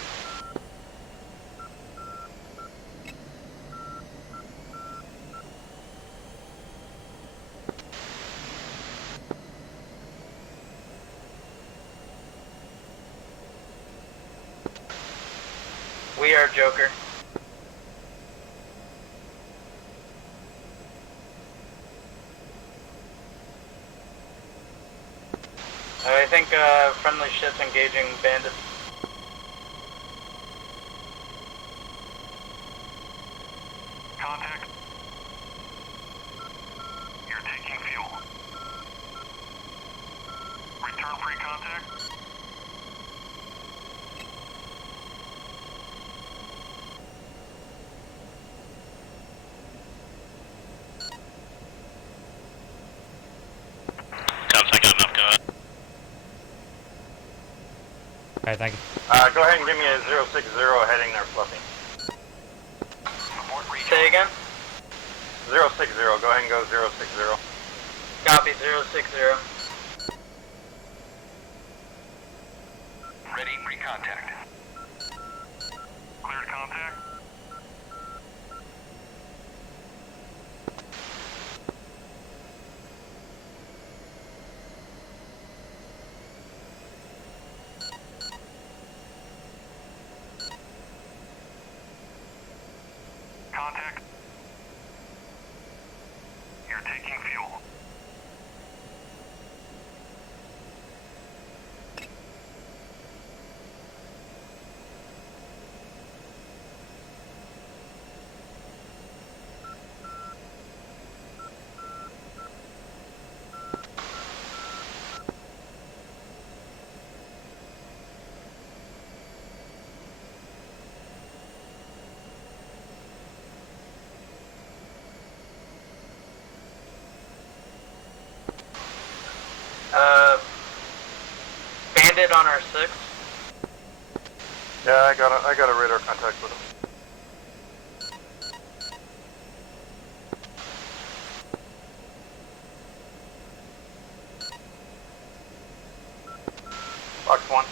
We are Joker. I think friendly ships engaging bandits. Contact. You're taking fuel. Return free contact. Cops, I got enough, go ahead. Alright, thank you. Go ahead and give me a 060 heading there, Fluffy. Say again? 060, go ahead and go 060. Copy, 060. Ready, pre-contact. Cleared contact. Contact. You're taking fuel. Bandit on our 6. Yeah, I got a radar contact with him. Box 1.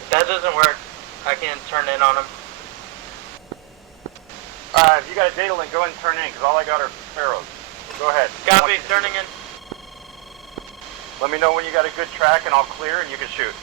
If that doesn't work, I can turn in on him. If you got a data link, go ahead and turn in, because all I got are sparrows. So go ahead. Copy, turning in. Let me know when you got a good track, and I'll clear, and you can shoot.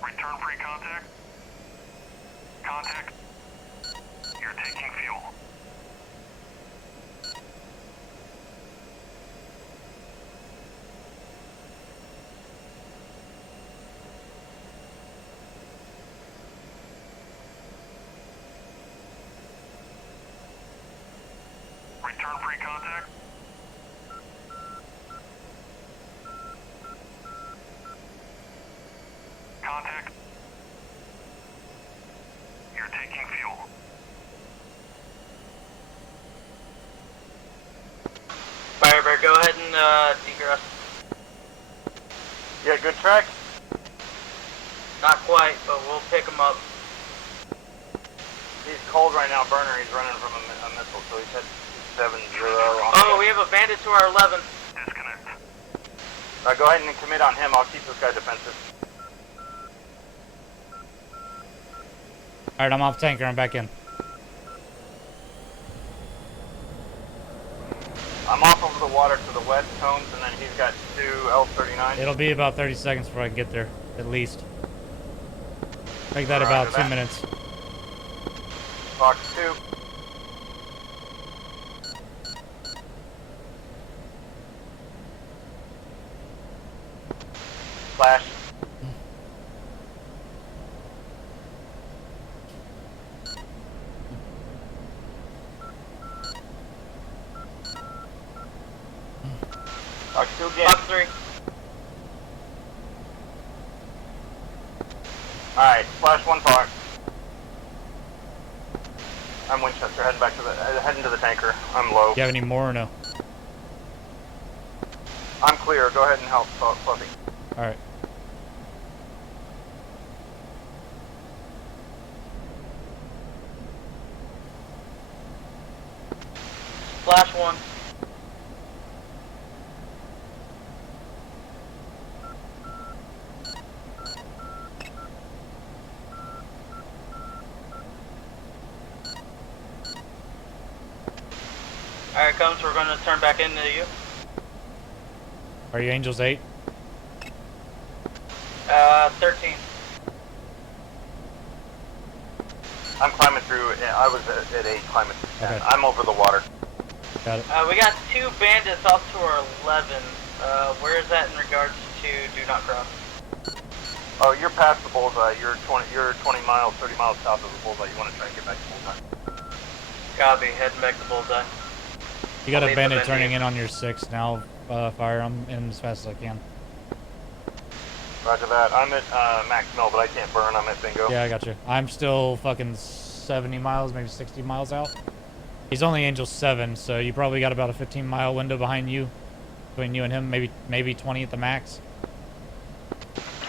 Return free contact. Contact. You're taking fuel. Return free contact. Contact. You're taking fuel. Firebird, go ahead and degress. Yeah, good track? Not quite, but we'll pick him up. He's cold right now, burner. He's running from a missile, so he's at 7-0. Oh, we have a bandit to our 11. Disconnect. Go ahead and commit on him. I'll keep this guy defensive. Alright, I'm off tanker. I'm back in. I'm off over the water to the west, Combs, and then he's got 2 L-39. It'll be about 30 seconds before I can get there, at least. Make that about 2 minutes. Fox 2. Flash. Fox 2 again. Fox 3. Alright, Flash 1 Fox. I'm Winchester, heading to the tanker. I'm low. You have any more or no? I'm clear. Go ahead and help, Fluffy. Alright. Flash 1. Alright, Combs, we're going to turn back into you. Are you Angels 8? 13. I'm climbing through. I was at 8 climbing through 10. Okay. I'm over the water. Got it. We got 2 bandits off to our 11. Where is that in regards to do not cross? Oh, you're past the bullseye. You're 20 miles, 30 miles south of the bullseye. You want to try and get back to bullseye. Copy, heading back to bullseye. You got I'll a leave bandit the turning venue. in on your 6 now, Fire. I'm in as fast as I can. Roger that. I'm at max mill, but I can't burn. I'm at bingo. Yeah, I got you. I'm still fucking 70 miles, maybe 60 miles out. He's only Angel 7, so you probably got about a 15-mile window behind you, between you and him, maybe 20 at the max.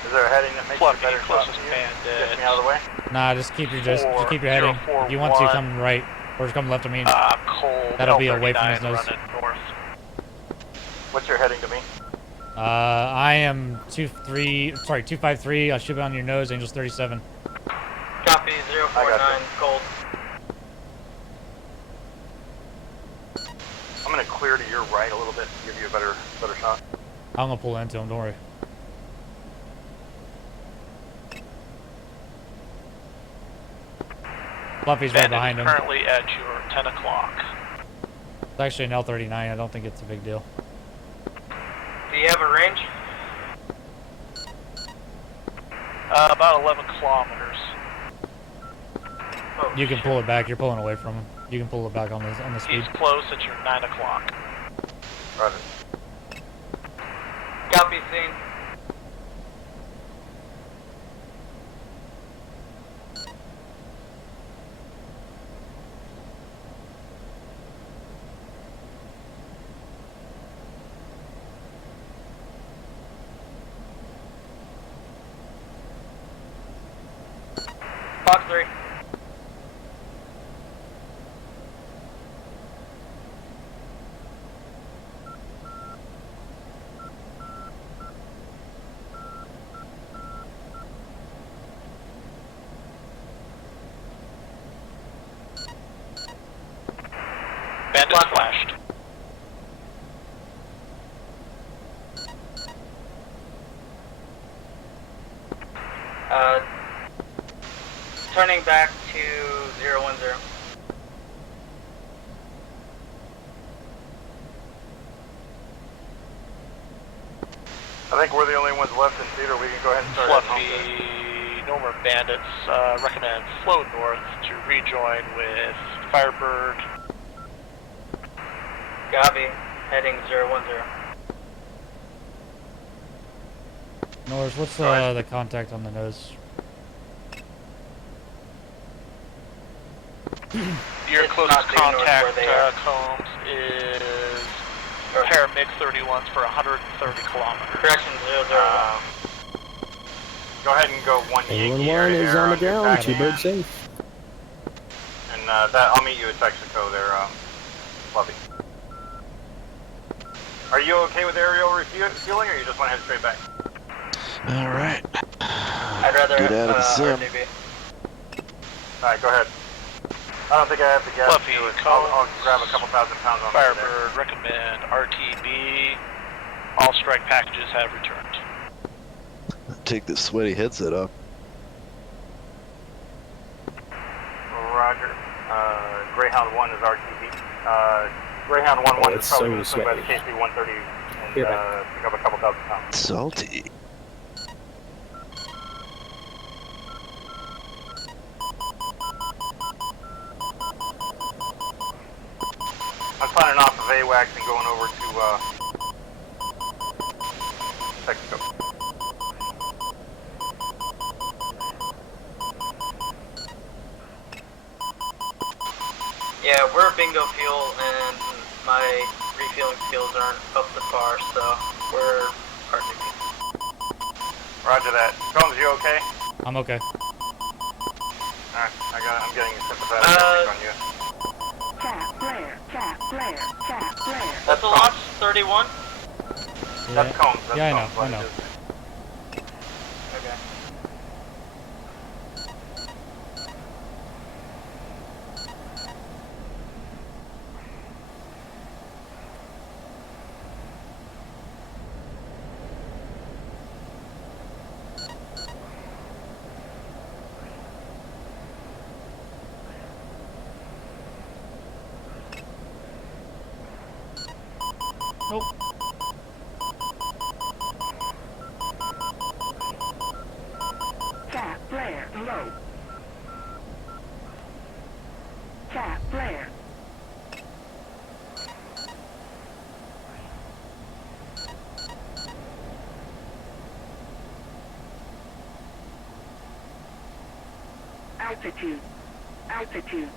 Is there a heading that makes Fluffy, a better shot closest to you? bandit. Get me out of the way. Nah, just keep your heading. If you want to, come right, or just come left of me. Cold. That'll be away from his nose. Running north. What's your heading to me? I am 253. I'll shoot it on your nose, Angels 37. Copy, 049, cold. I'm going to clear to your right a little bit to give you a better shot. I'm gonna pull into him, don't worry. Fluffy's right Bandit behind is him. currently at your 10 o'clock. It's actually an L39. I don't think it's a big deal. Do you have a range? About 11 kilometers. Oh, You can pull it back. You're pulling away from him. You can pull it back on the speed. He's close at your 9 o'clock. Roger. Copy, scene. Fox 3. Bandit's flashed. Turning back to 010. I think we're the only ones left in theater. We can go ahead and start Fluffy, heading home. no more bandits. Recommend flow north to rejoin with Firebird. Copy, heading 010. Norris, what's the contact on the nose? Your It's closest not due north contact, where they are. Combs, is a pair of MiG-31s for 130 kilometers. Correction, 001. Go ahead and go 1 Yankee. 1 is on the ground. back Two end. birds safe. And I'll meet you at Texaco there, Fluffy. Are you okay with aerial refueling, or you just want to head straight back? All right. I'd rather Get out of the sim. RTB. Alright, go ahead. I don't think I have the gas Fluffy, to do it. Cones, I'll grab a couple thousand pounds on there. Firebird, recommend RTB. All strike packages have returned. Take this sweaty headset off. Roger. Greyhound 1 is RTB. Greyhound 1-1 is probably going to swing by the KC-130 and pick up a couple thousand pounds. Salty. I'm signing off of AWACS and going over to Texaco. Yeah, we're bingo fuel, and my refueling skills aren't up to par, so we're RTB. Roger that. Combs, you okay? I'm okay. Alright, I'm getting sympathetic on you. Tap flare, tap flare, tap flare. That's a launch, 31. That's Combs. That's Yeah, Combs. I know. Okay. Nope. Tap flare, low. Tap flare. Altitude. Altitude.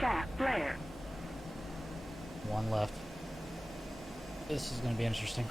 Tap flare. One left. This is going to be interesting.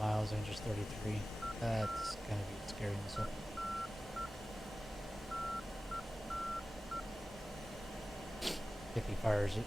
miles, Rangers 33. That's gonna be scary missile. If he fires it.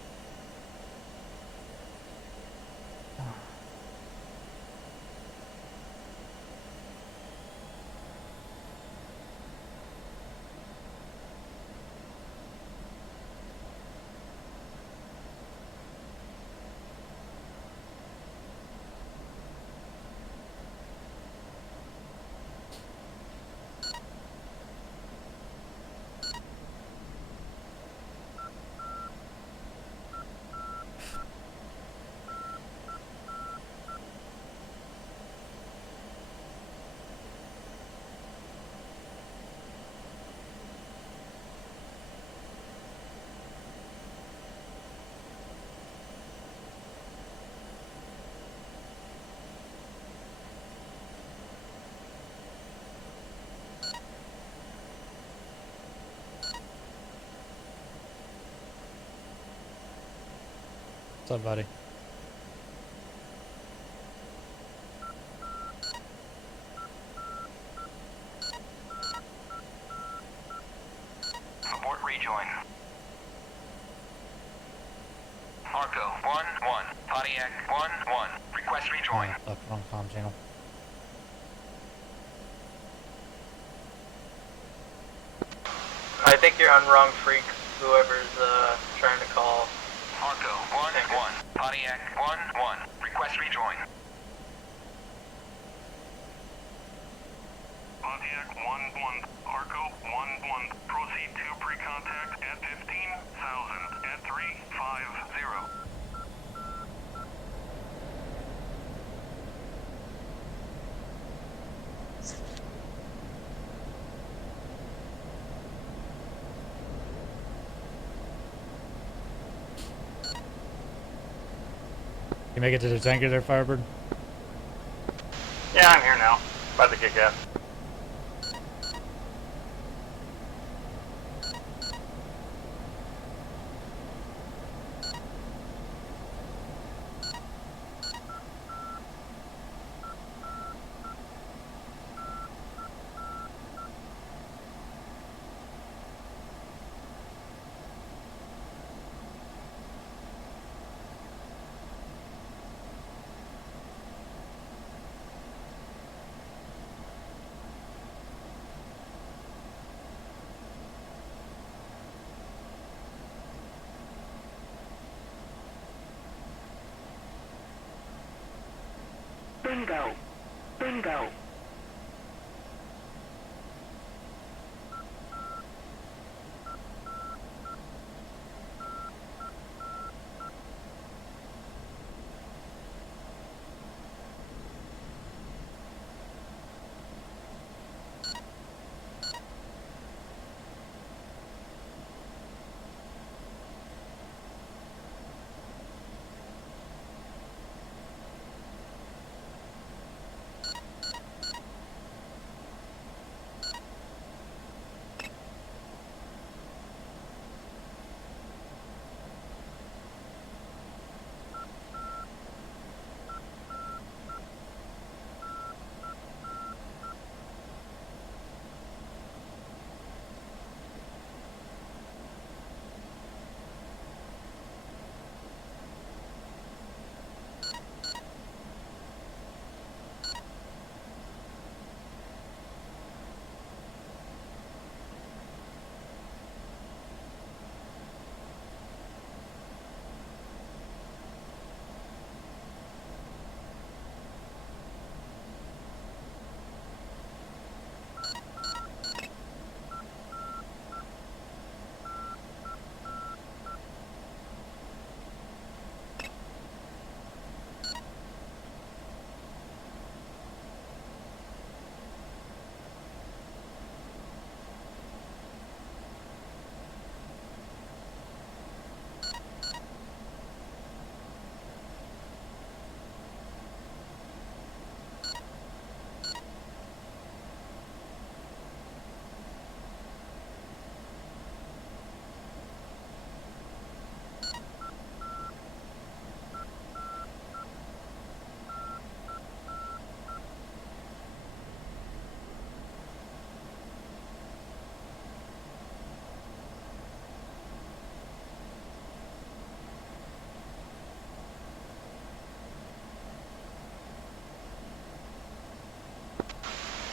What's up, buddy? Abort rejoin. Arco 1-1. Pontiac 1-1. Request rejoin. Fuck, wrong comm channel. I think you're on wrong freak, whoever's trying to call. Arco 1-1. Pontiac 1-1. Request rejoin. Pontiac 1-1. Arco 1-1. Proceed to pre-contact at 15,000 at 350. You make it to the tanker there, Firebird? Yeah, I'm here now. About to kick ass. Bingo. Bingo.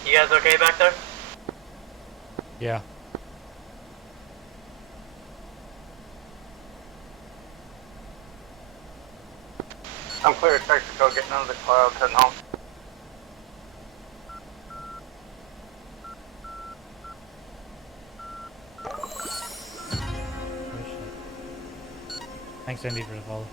You guys okay back there? Yeah. I'm clear at Texaco, getting out of the clouds, heading home. Thanks, Andy, for the follow.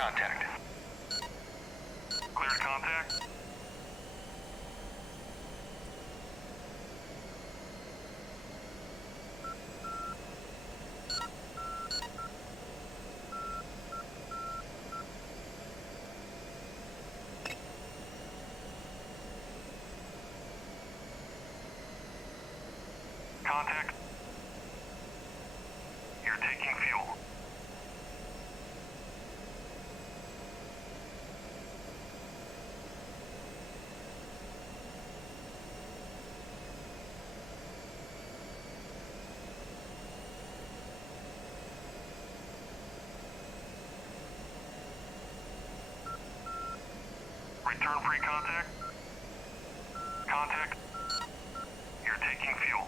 contact. Cleared contact. Contact. You're taking fuel. Return free contact. Contact. You're taking fuel.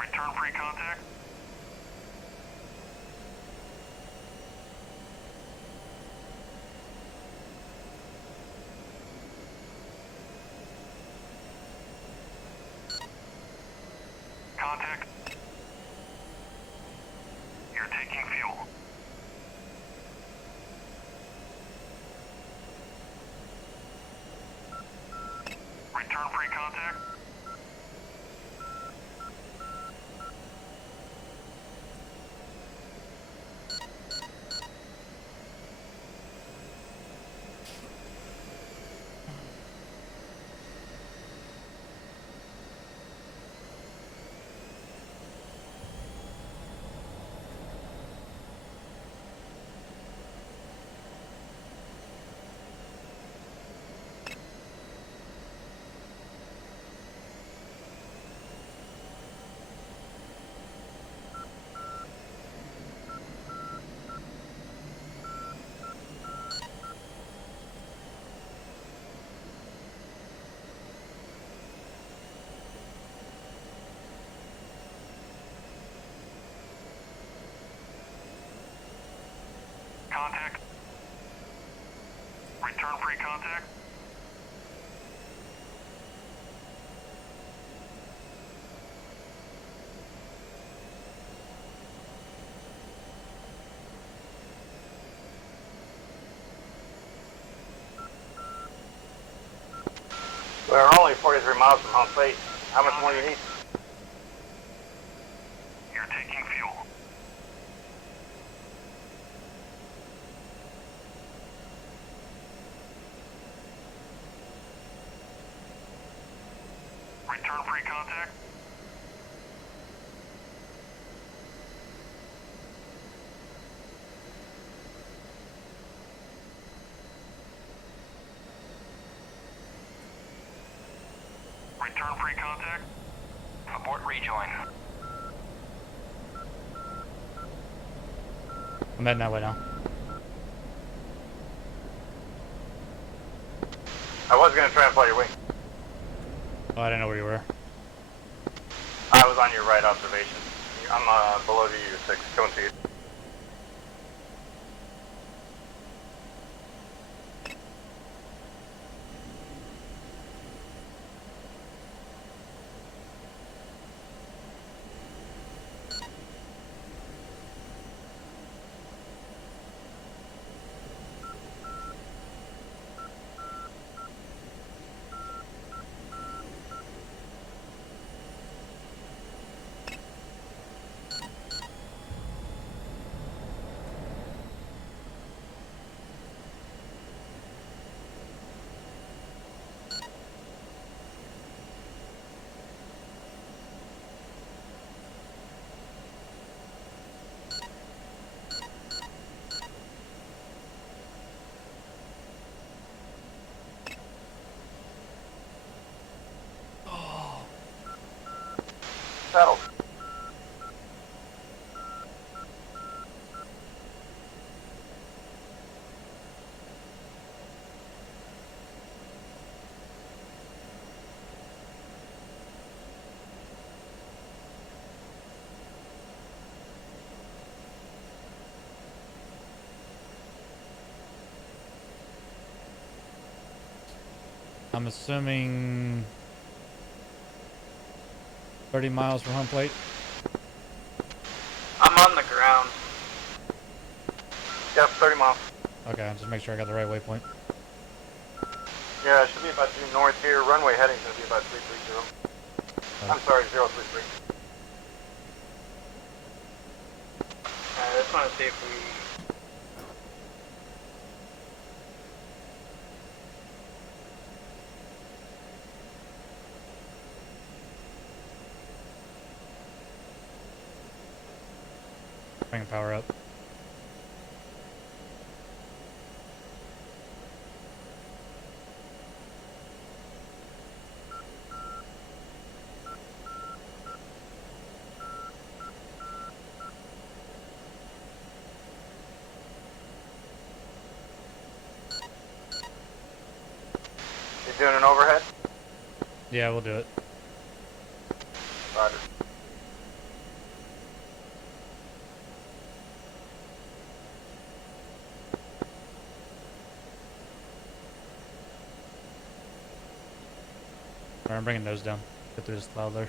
Return free contact. Contact. You're taking fuel. Return free contact. Contact. Return free contact. We're only 43 miles from home plate. How much more do you need? You're taking fuel. Return free contact. Return free contact. Abort rejoin. I'm heading that way now. I was gonna try and fly your wing. Oh, I didn't know where you were. I was on your right observation. I'm below you, 6, coming to you. settled. I'm assuming 30 miles from home plate. I'm on the ground. Yep, 30 miles. Okay, I'll just make sure I got the right waypoint. Yeah, it should be about due north here. Runway heading's gonna be about 330. I'm sorry, 033. I just want to see if we... Bring power up. You doing an overhead? Yeah, we'll do it. Roger. Alright, I'm bringing nose down. Get through this cloud there.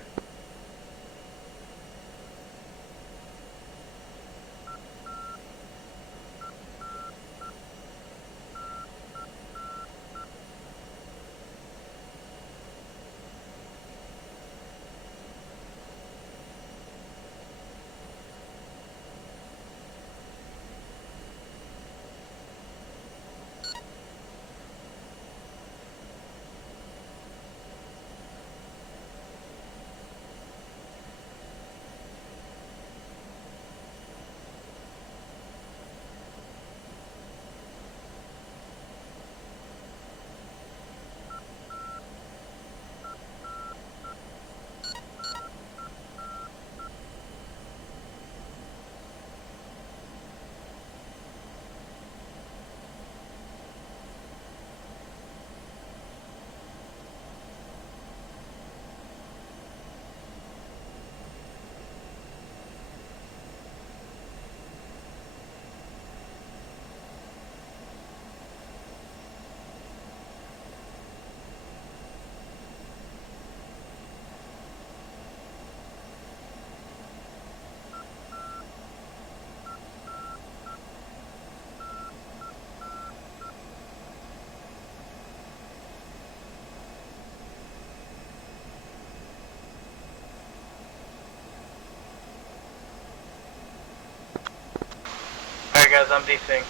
Alright guys, I'm DCing.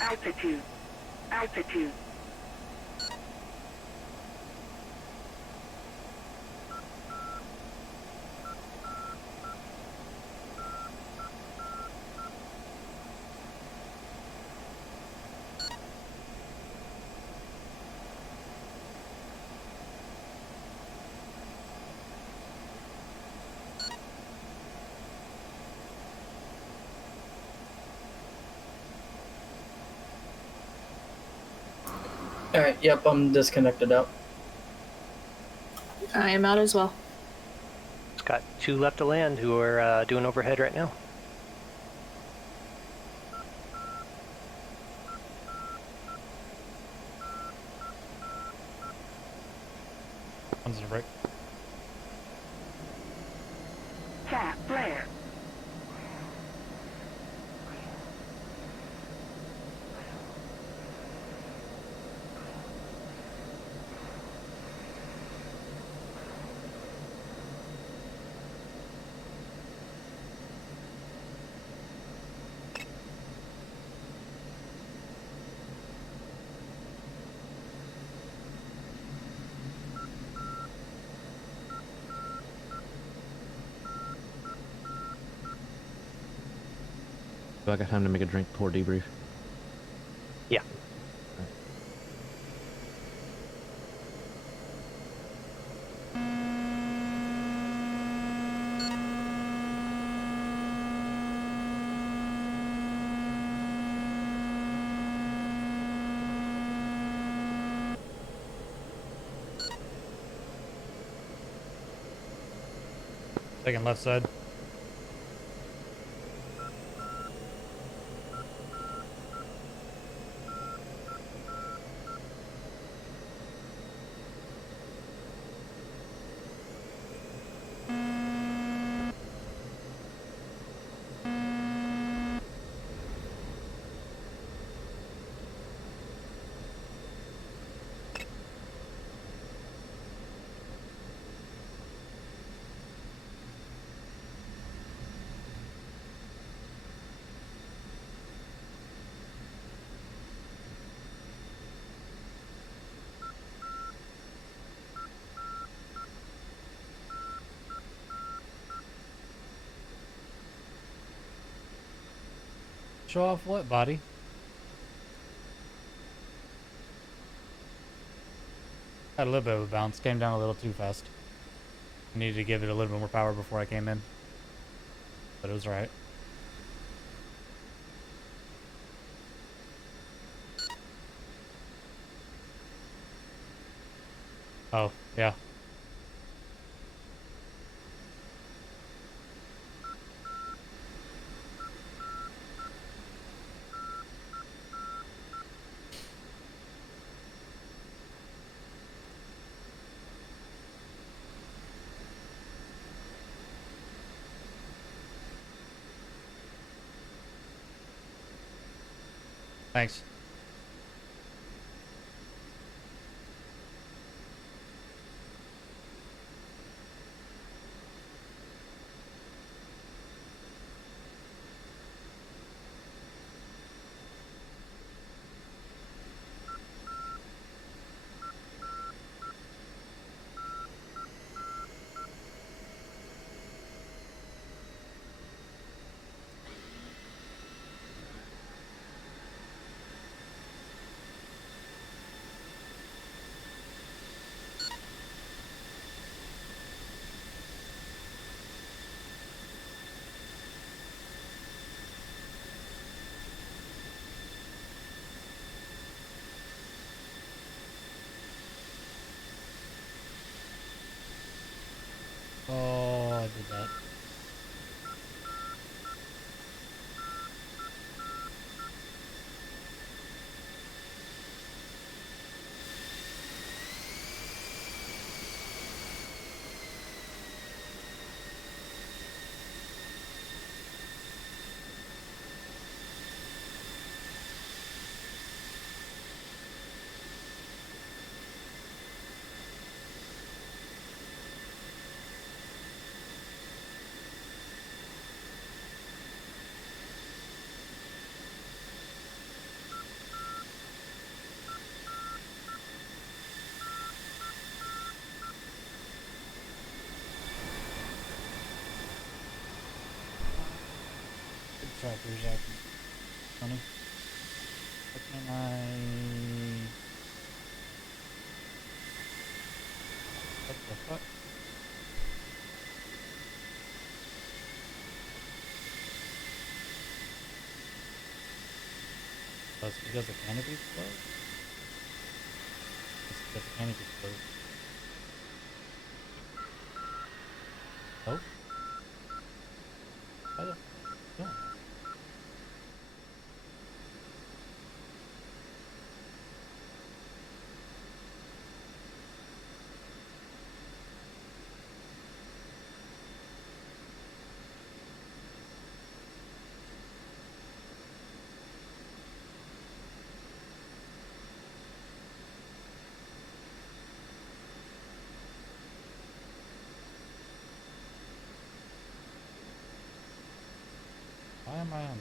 Altitude. Altitude. Alright, yep, I'm disconnected out. I am out as well. It's got 2 left to land who are doing overhead right now. One's in a break. Cat flare. Do I got time to make a drink before debrief? Yeah. Taking left side. Show off what, body? Had a little bit of a bounce. Came down a little too fast. Needed to give it a little bit more power before I came in. But it was alright. Oh, yeah. Thanks. Oh, I did that. Good trackers acting funny. What can I... What the fuck? Oh, it's because the canopy's closed? It's because the canopy's closed. Oh? Why the fuck are you doing that? Why am I on?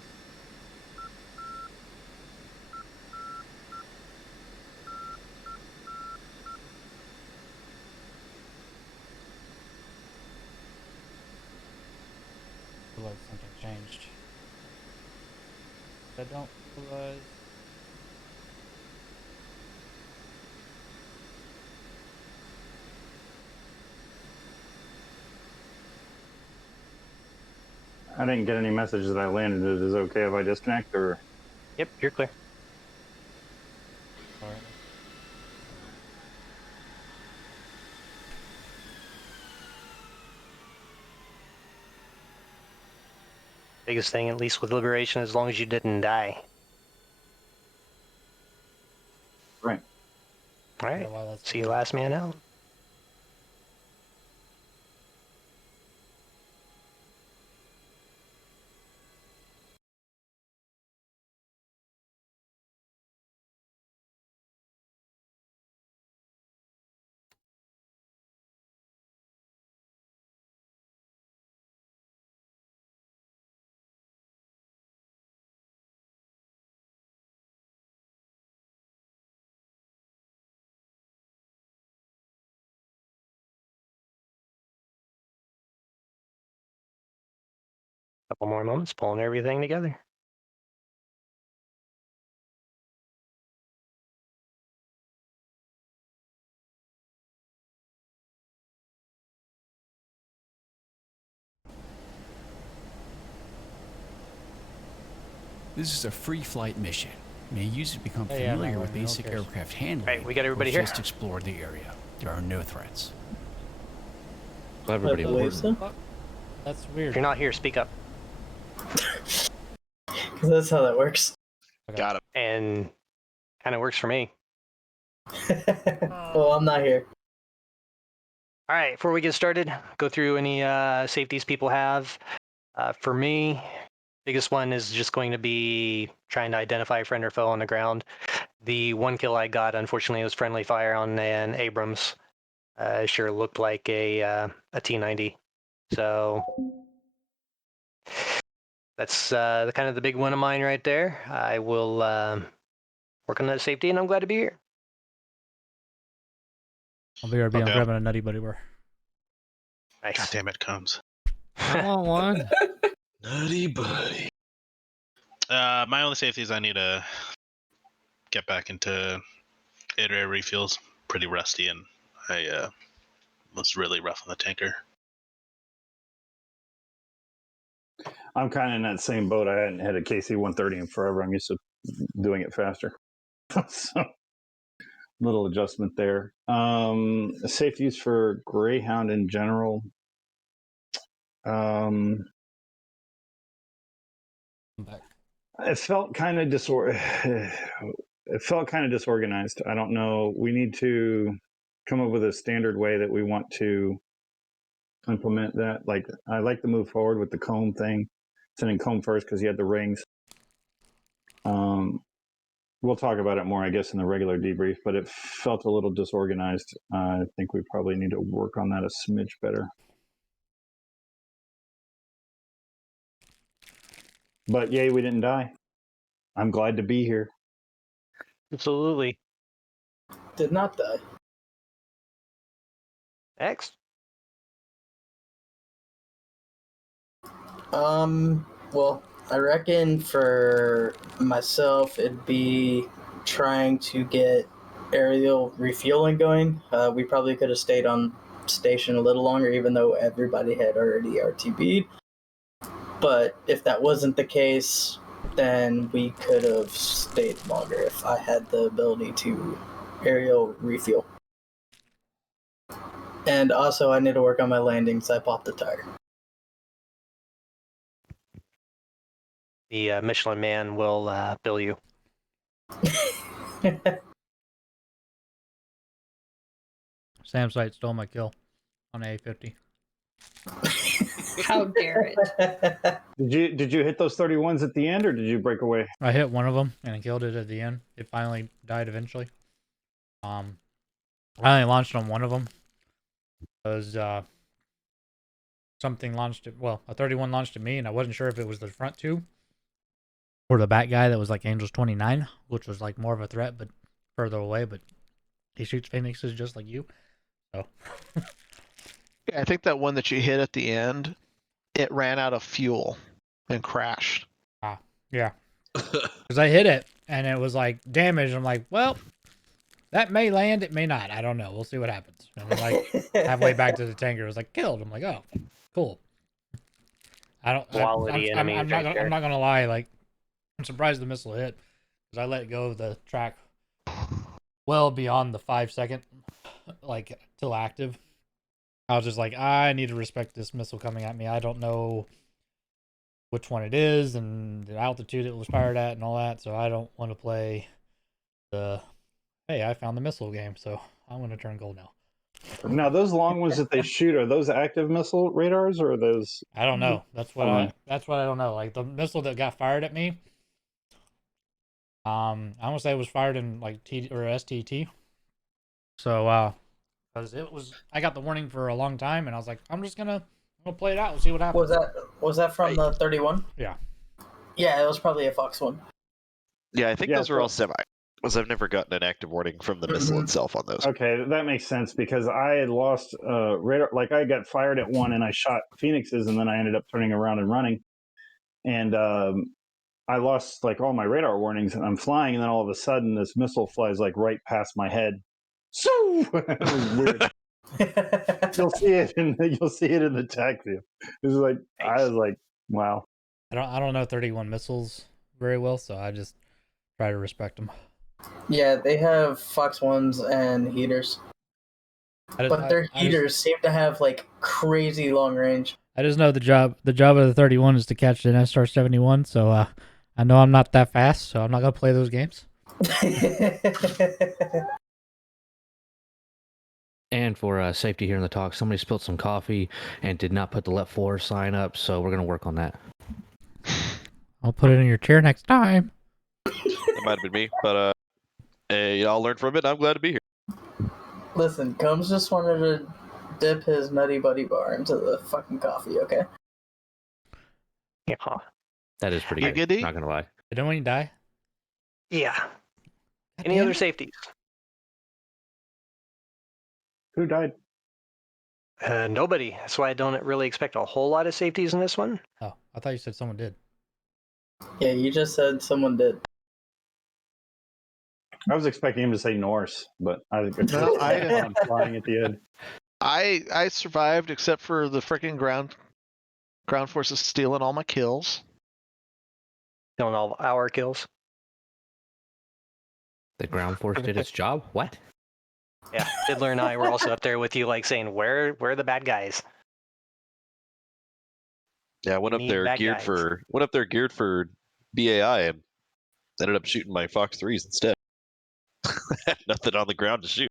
I feel like something changed. I don't realize. I didn't get any message that I landed. It is okay if I disconnect or? Yep, you're clear. All right. Biggest thing, at least with Liberation, as long as you didn't die. Right. All right. Yeah, well, that's See you last man out. Couple more moments, pulling everything together. This is a free flight mission. May users become Hey, I'm familiar not with running, who basic cares? aircraft handling. Right, we got everybody or here. just explore the area. There are no threats. Everybody I believe important. so. That's If weird. you're not here, speak up. Because that's how that works. Got him. And kind of works for me. Well, I'm not here. All right, before we get started, go through any safeties people have. For me, biggest one is just going to be trying to identify a friend or foe on the ground. The one kill I got, unfortunately, was friendly fire on an Abrams. It sure looked like a T-90. So that's the kind of the big one of mine right there. I will work on that safety, and I'm glad to be here. I'll be RB. I'm Okay. grabbing a nutty buddy bar. Nice. God damn it, comes. I want one. Nutty buddy. My only safety is I need to get back into air refills. Pretty rusty, and I was really rough on the tanker. I'm kind of in that same boat. I hadn't had a KC-130 in forever. I'm used to doing it faster. So, little adjustment there. Safeties for Greyhound in general. I'm back. It felt kind of disorganized. I don't know. We need to come up with a standard way that we want to implement that. Like, I like to move forward with the comb thing, sending comb first because he had the rings. We'll talk about it more, I guess, in the regular debrief, but it felt a little disorganized. I think we probably need to work on that a smidge better. But yay, we didn't die. I'm glad to be here. Absolutely. Did not die. Next. Well, I reckon for myself, it'd be trying to get aerial refueling going. We probably could have stayed on station a little longer, even though everybody had already RTB'd. But if that wasn't the case, then we could have stayed longer if I had the ability to aerial refuel. And also, I need to work on my landings. I popped the tire. The Michelin Man will bill you. Sam Sight stole my kill on A50. How dare it? Did you hit those 31s at the end, or did you break away? I hit one of them and I killed it at the end. It finally died eventually. I only launched on one of them because something launched it. Well, a 31 launched at me, and I wasn't sure if it was the front two or the back guy that was like Angels 29, which was like more of a threat, but further away. But he shoots Phoenixes just like you. So Yeah, I think that one that you hit at the end, it ran out of fuel and crashed. yeah. Because I hit it, and it was like damaged. I'm like, well, that may land, it may not. I don't know. We'll see what happens. And then like halfway back to the tanker, it was like killed. I'm like, oh, cool. I'm not gonna lie. Like, I'm surprised the missile hit because I let go of the track well beyond the 5-second, like till active. I was just like, I need to respect this missile coming at me. I don't know which one it is and the altitude it was fired at and all that, so I don't want to play the hey, I found the missile game, so I'm going to turn gold now. Now, those long ones that they shoot, are those active missile radars or are those? I don't know. That's what I don't know. Like the missile that got fired at me, I want to say it was fired in like T or STT. So, because it was, I got the warning for a long time, and I was like, I'm gonna play it out and see what happens. Was that from the 31? Yeah. Yeah, it was probably a Fox one. Yeah, I think those are all semi. Because I've never gotten an active warning from the missile itself on those. Okay, that makes sense because I had lost radar. Like I got fired at one and I shot Phoenixes, and then I ended up turning around and running, and I lost like all my radar warnings. And I'm flying, and then all of a sudden, this missile flies like right past my head. So it was weird. You'll see it in the tech view. It was like I was like, wow. I don't know 31 missiles very well, so I just try to respect them. Yeah, they have Fox 1s and heaters. But their heaters seem to have like crazy long range. I just know the job of the 31 is to catch an SR 71, so I know I'm not that fast, so I'm not gonna play those games. And for safety here in the talk, somebody spilled some coffee and did not put the let floor sign up, so we're gonna work on that. I'll put it in your chair next time. That might have been me, but hey, I'll learn from it. I'm glad to be here. Listen, Combs just wanted to dip his Nutty Buddy bar into the fucking coffee, okay? Yeah. That is pretty good. Not gonna lie. Did anyone die? Yeah. Any other safeties? Who died? Nobody. That's why I don't really expect a whole lot of safeties in this one. Oh, I thought you said someone did. Yeah, you just said someone did. I was expecting him to say Norse, but I'm flying at the end. I survived except for the freaking ground forces stealing all my kills. Stealing all our kills. The ground force did its job? What? Yeah, Fiddler and I were also up there with you, like saying, where are the bad guys? Yeah, I went up there geared for BAI and ended up shooting my Fox 3s instead. Had nothing on the ground to shoot.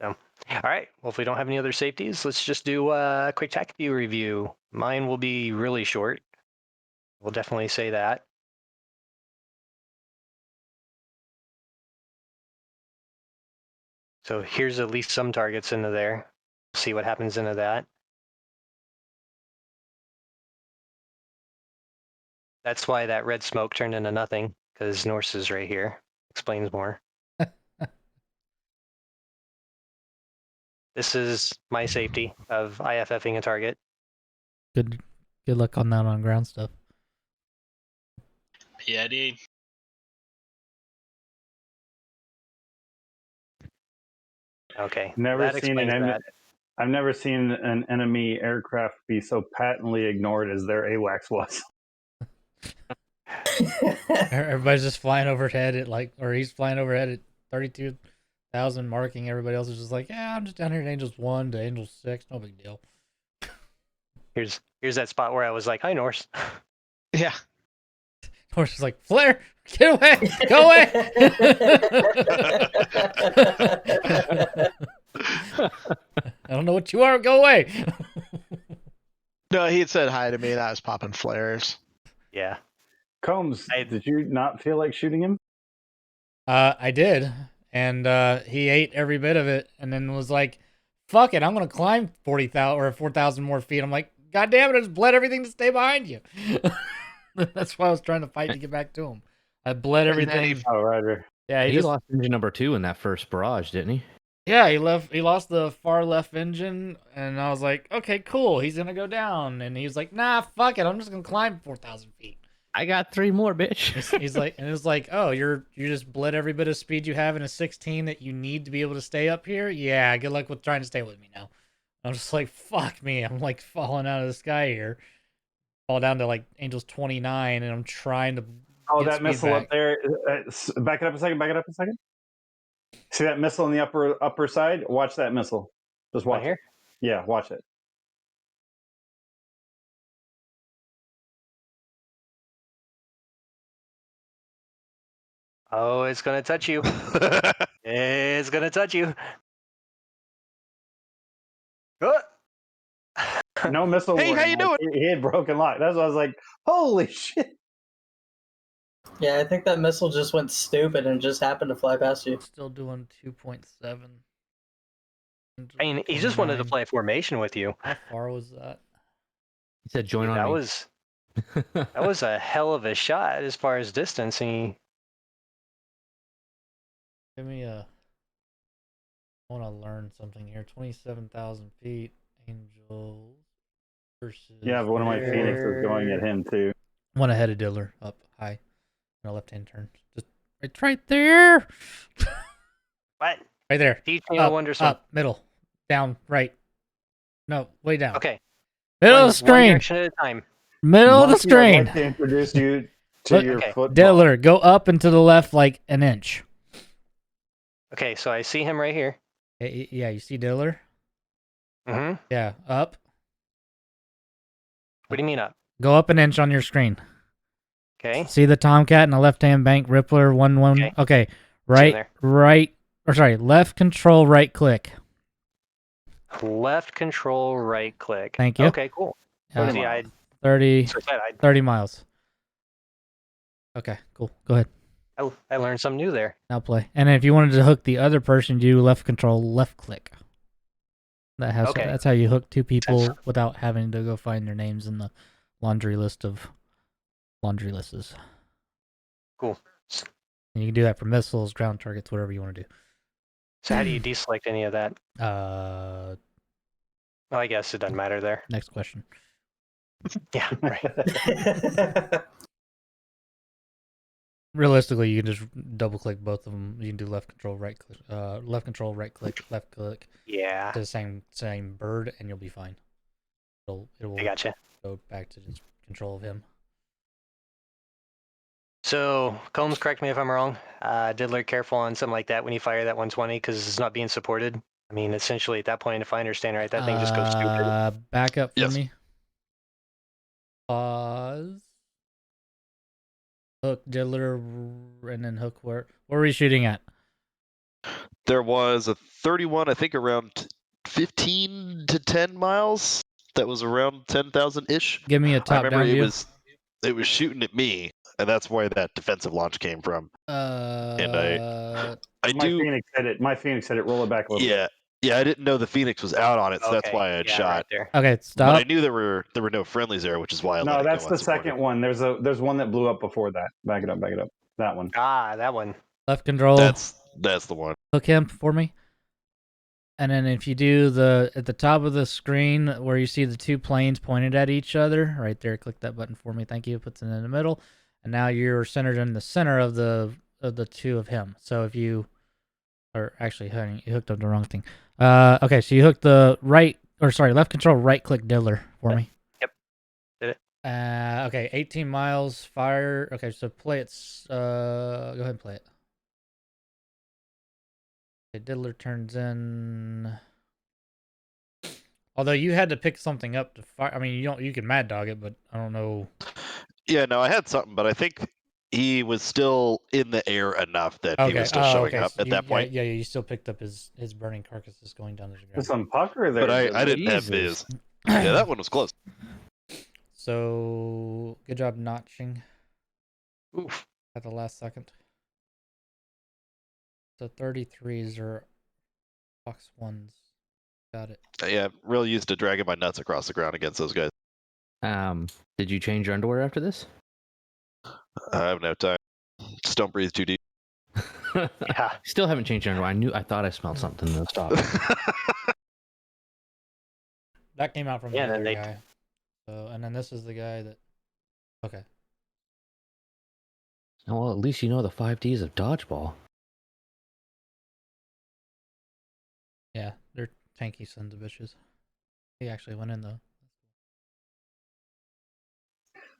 So, all right. Well, if we don't have any other safeties, let's just do a quick tech view review. Mine will be really short. We'll definitely say that. So here's at least some targets into there. See what happens into that. That's why that red smoke turned into nothing, because Norse is right here. Explains more. This is my safety of IFFing a target. Good luck on that on ground stuff. Yeah, dude. Okay. I've never seen an enemy aircraft be so patently ignored as their AWACS was. Everybody's just flying overhead at he's flying overhead at 32,000 marking. Everybody else is just like, yeah, I'm just down here at Angels 1 to Angels 6, no big deal. Here's that spot where I was like, hi, Norse. Yeah. Norse is like, Flare, get away, go away. I don't know what you are, go away. No, he had said hi to me and I was popping flares. Yeah. Combs, did you not feel like shooting him? I did, and he ate every bit of it, and then was like, "Fuck it, I'm gonna climb 40,000 or 4,000 more feet." I'm like, "God damn it, I just bled everything to stay behind you." That's why I was trying to fight to get back to him. I bled everything. Oh, right. Yeah, he lost engine number 2 in that first barrage, didn't he? Yeah, he lost the far left engine, and I was like, "Okay, cool, he's gonna go down," and he was like, "Nah, fuck it, I'm just gonna climb 4,000 feet." I got 3 more, bitch. He's like, and it's like, oh, you just bled every bit of speed you have in a 16 that you need to be able to stay up here. Yeah, good luck with trying to stay with me now. I'm just like, fuck me. I'm like falling out of the sky here. Fall down to like Angel's 29, and I'm trying to. Oh, get that speed missile back. up there. Back it up a second. Back it up a second. See that missile on the upper side? Watch that missile. Just watch Right here. it. Yeah, watch it. Oh, it's gonna touch you. It's gonna touch you. Oh. No missile Hey, how warning. you doing? He had broken lock. That's why I was like, holy shit. Yeah, I think that missile just went stupid and just happened to fly past you. Still doing 2.7. I mean, he just wanted to 29. play formation with you. How far was that? He said, "Join on That me." was a hell of a shot as far as distance. And Give me a. I want to learn something here. 27,000 feet. Angels versus. Yeah, but one of my Phoenix is going at him too. One ahead of Diddler. Up high. And a left-hand turn. Just it's right there. what? Right there. Teach me a wonder swim. Up, middle, down, right. No, way down. Okay. Middle of the One screen. direction at a time. Middle of the Monkey, I'd screen. like to introduce you to your football. Diddler, go up and to the left like an inch. Okay, so I see him right here. Yeah, you see Diddler? Mm-hmm. Yeah, up. What do you mean up? Go up an inch on your screen. Okay. See the Tomcat and the left-hand bank Rippler 1-1. Okay, left control, right click. Left control, right click. Thank you. Okay, cool. Yeah. See, 30 miles. Okay, cool. Go ahead. I learned something new there. Now play. And if you wanted to hook the other person, do left control, left click. That's how you hook 2 people without having to go find their names in the laundry list of laundry lists. Cool. And you can do that for missiles, ground targets, whatever you want to do. So how do you deselect any of that? Well, I guess it doesn't matter there. Next question. Yeah, right. Realistically, you can just double click both of them. You can do left control, right click, left control, right click, left click. Yeah. To the same bird, and you'll be fine. It will I gotcha. Go back to just control of him. So, Combs, correct me if I'm wrong. Diddler, careful on something like that when you fire that 120 because it's not being supported. I mean, essentially at that point, if I understand right, that thing just goes stupid. Back up for me. Pause. Hook Diddler, and then hook where are we shooting at? There was a 31, I think around 15 to 10 miles. That was around 10,000-ish. Give me a top-down view. It was shooting at me, and that's where that defensive launch came from. And My Phoenix hit it. Roll it back a little. Yeah, I didn't know the Phoenix was out on it, so that's why I had shot. Right there. Okay, stop. But I knew there were no friendlies there, which is why I let it go. No, that's the second one. There's one that blew up before that. Back it up. That one. Ah, that one. Left control. That's the one. Hook him for me. And then if you do at the top of the screen where you see the 2 planes pointed at each other, right there, click that button for me. Thank you. Puts it in the middle. And now you're centered in the center of the 2 of him. So if you honey, you hooked up the wrong thing. Okay, so you hooked the left control, right click Diddler for me. Yep. Did it. Okay, 18 miles, fire. Okay, so play it. Go ahead and play it. Okay, Diddler turns in. Although you had to pick something up to fire. I mean, you can mad dog it, but I don't know. Yeah, no, I had something, but I think he was still in the air enough that he was still showing up at that point. Yeah, you still picked up his burning carcasses going down to the ground. Some pucker there. But I didn't have his. Yeah, that one was close. So good job notching. Oof. At the last second. So 33s are Fox 1s. Got it. Yeah, real used to dragging my nuts across the ground against those guys. Did you change your underwear after this? I have no time. Just don't breathe too deep. Yeah. Still haven't changed your underwear. I thought I smelled something. No, stop. That came out from Yeah, the then other they- guy. So, and then this is the guy that. Okay. Oh, well, at least you know the 5Ds of dodgeball. Yeah, they're tanky sons of bitches. He actually went in though.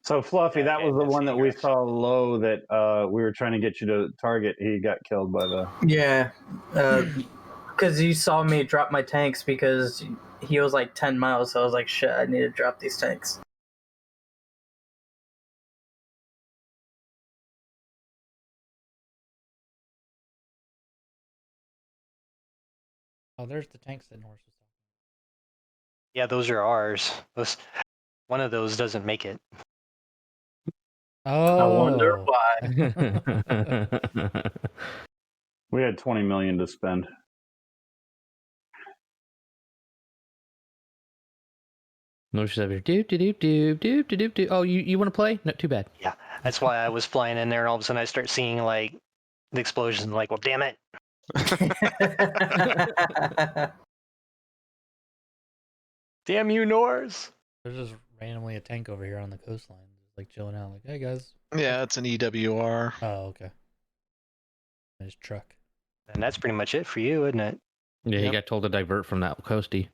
So Fluffy, Yeah, that okay, was the that's one that we egress. saw low that we were trying to get you to target. He got killed by the. Yeah, because you saw me drop my tanks because he was like 10 miles, so I was like, shit, I need to drop these tanks. Oh, there's the tanks that Norse was talking Yeah, those are ours. One of those doesn't make it. about. I wonder Oh. why. We had 20 million to spend. No, she's over here. Doop, doop, doop, doop, doop, doop. Oh, you want to play? Not too bad. Yeah, that's why I was flying in there, and all of a sudden I start seeing like the explosions. Like, well, damn it! Damn you, Norse! There's just randomly a tank over here on the coastline, just like chilling out. Like, hey guys. Yeah, it's an EWR. Oh, okay. His truck. And that's pretty much it for you, isn't it? Yeah, he Yep. got told to divert from that coastie.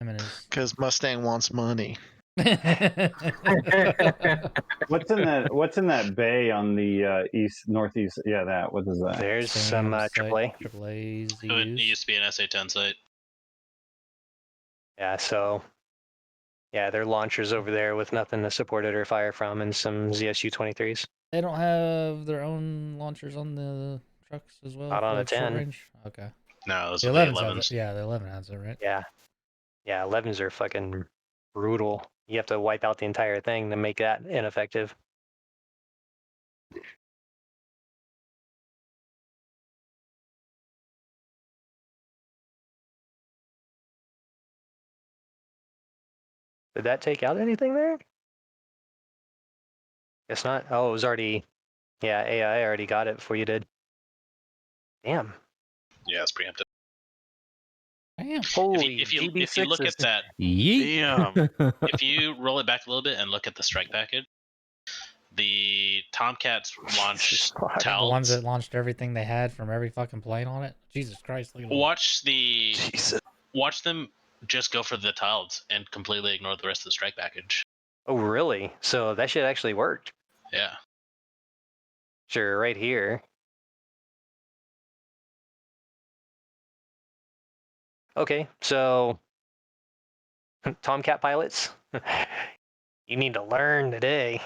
I mean, his... Because Mustang wants money. What's in that bay on the northeast? Yeah, that. What is that? There's some AAA. AAA's It used to be an SA-10 site. Yeah, so yeah, there are launchers over there with nothing to support it or fire from, and some ZSU-23s. They don't have their own launchers on the trucks as well? Not on a like short 10. range? Okay. No, those The are the 11s have 11s. it. Yeah, the 11 has it, right? Yeah, 11s are fucking brutal. You have to wipe out the entire thing to make that ineffective. Did that take out anything there? Guess not. Oh, it was already. Yeah, AI already got it before you did. Damn. Yeah, it's preemptive. Damn. Holy If you look at that, Yeet. if you roll it back a little bit and look at the strike package, the Tomcats launch The ones Talds. that launched everything they had from every fucking plane on it. Jesus Christ! Look at them. Watch them just go for the Talds and completely ignore the rest of the strike package. Oh, really? So that shit actually worked. Yeah. Sure, right here. Okay, so Tomcat pilots, you need to learn today.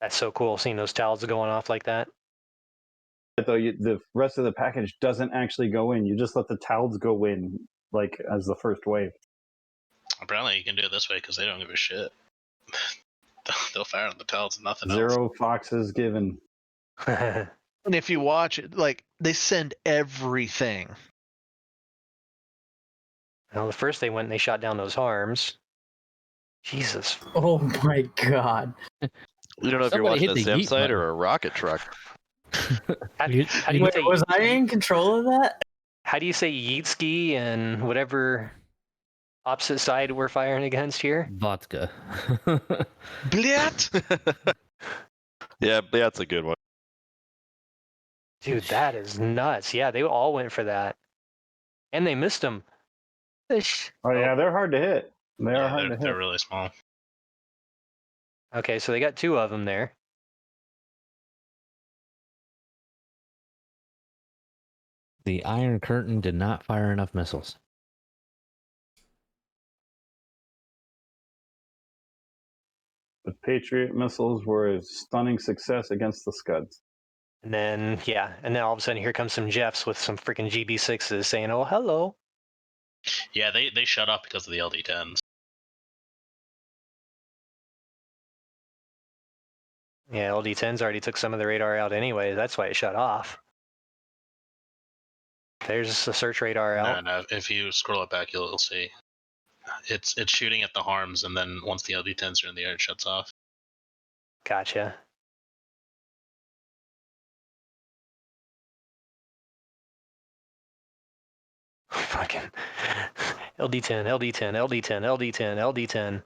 That's so cool, seeing those towels going off like that. Though the rest of the package doesn't actually go in. You just let the towels go in, like as the first wave. Apparently, you can do it this way because they don't give a shit. They'll fire on the Talds and nothing else. Zero foxes given. And if you watch it, like they send everything. Well, the first they went and they shot down those harms. Jesus. Oh my god. You don't know if you're watching a SIM site or a rocket truck. How do you Wait, say was I in control of that? How do you say Yeetski and whatever opposite side we're firing against here? Vodka. Blyat. Yeah, that's a good one. Dude, that is nuts. Yeah, they all went for that. And they missed them. Oh yeah, they're hard to hit. They're hard to hit. They're really small. Okay, so they got two of them there. The Iron Curtain did not fire enough missiles. The Patriot missiles were a stunning success against the Scuds. And then, yeah, and then all of a sudden here comes some Jeffs with some freaking GB6s saying, oh, hello. Yeah, they shut off because of the LD-10s. Yeah, LD-10s already took some of the radar out anyway. That's why it shut off. There's the search radar out. No, if you scroll it back, you'll see. It's shooting at the harms, and then once the LD-10s are in the air, it shuts off. Gotcha. Fucking LD10, LD10, LD10, LD10, LD10.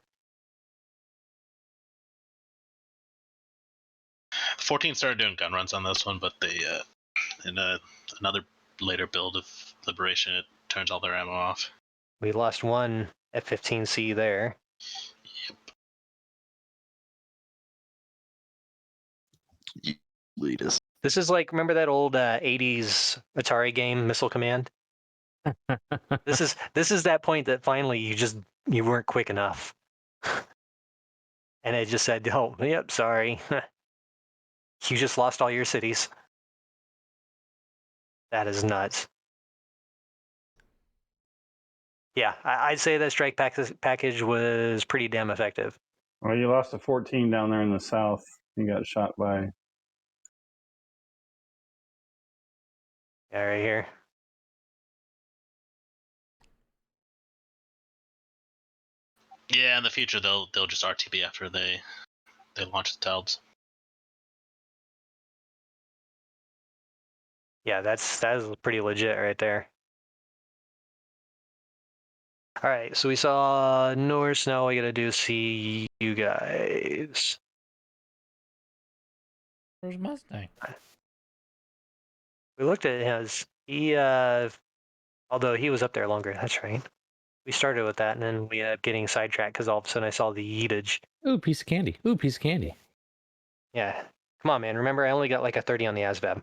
14 started doing gun runs on this one, but they in another later build of Liberation, it turns all their ammo off. We lost one F-15C there. Yep. Lead us. This is like, remember that old 80s Atari game, Missile Command? This is that point that finally you weren't quick enough. And it just said, oh, yep, sorry. You just lost all your cities. That is nuts. Yeah, I'd say that strike package was pretty damn effective. Well, you lost a 14 down there in the south. You got shot by. Yeah, right here. Yeah, in the future they'll just RTB after they launch the TELDs. Yeah, that is pretty legit right there. All right, so we saw Norse. Now we gotta do see you guys. Where's Mustang? We looked at his. He although he was up there longer. That's right. We started with that, and then we ended up getting sidetracked because all of a sudden I saw the yeetage. Ooh, piece of candy. Ooh, piece of candy. Yeah, come on, man. Remember, I only got like a 30 on the ASVAB.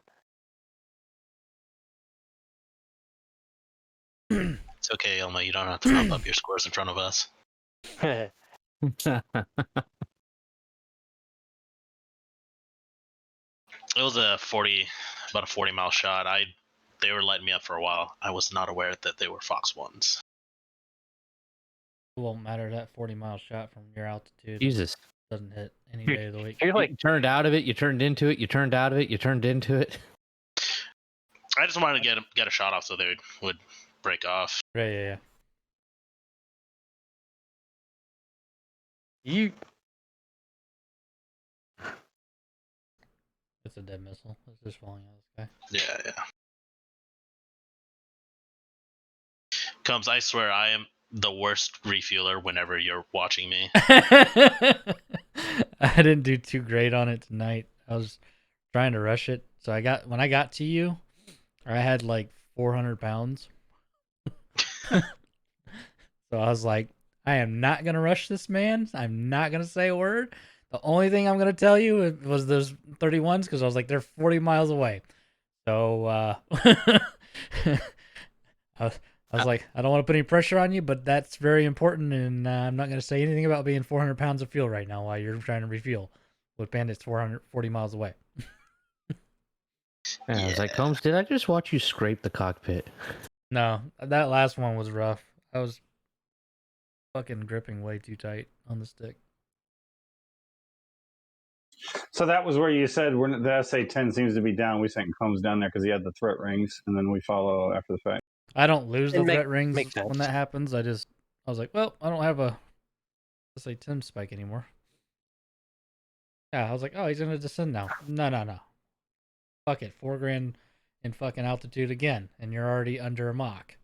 It's okay, Elma. You don't have to pump up your scores in front of us. Yeah, It was about a 40-mile shot. They were lighting me up for a while. I was not aware that they were Fox 1s. It won't matter, that 40-mile shot from your altitude. Jesus. Doesn't hit any day of the week. You're like, you turned out of it, you turned into it, you turned out of it, you turned into it. I just wanted to get a shot off so they would break off. Right, yeah. You. It's a dead missile. It's just falling out of the sky. Yeah. Combs, I swear I am the worst refueler whenever you're watching me. I didn't do too great on it tonight. I was trying to rush it. So when I got to you, I had like 400 pounds. So I was like, I am not going to rush this man. I'm not going to say a word. The only thing I'm going to tell you was those 31s, because I was like, they're 40 miles away. So I was like, I don't want to put any pressure on you, but that's very important, and I'm not going to say anything about being 400 pounds of fuel right now while you're trying to refuel with bandits 440 miles away. Yeah, I was like, Combs, did I just watch you scrape the cockpit? No, that last one was rough. I was fucking gripping way too tight on the stick. So that was where you said when the SA-10 seems to be down. We sent Combs down there because he had the threat rings, and then we follow after the fact. I don't lose the threat rings when that happens. I was like, well, I don't have a SA-10 spike anymore. Yeah, I was like, oh, he's gonna descend now. No. Fuck it, 4 grand in fucking altitude again, and you're already under a Mach.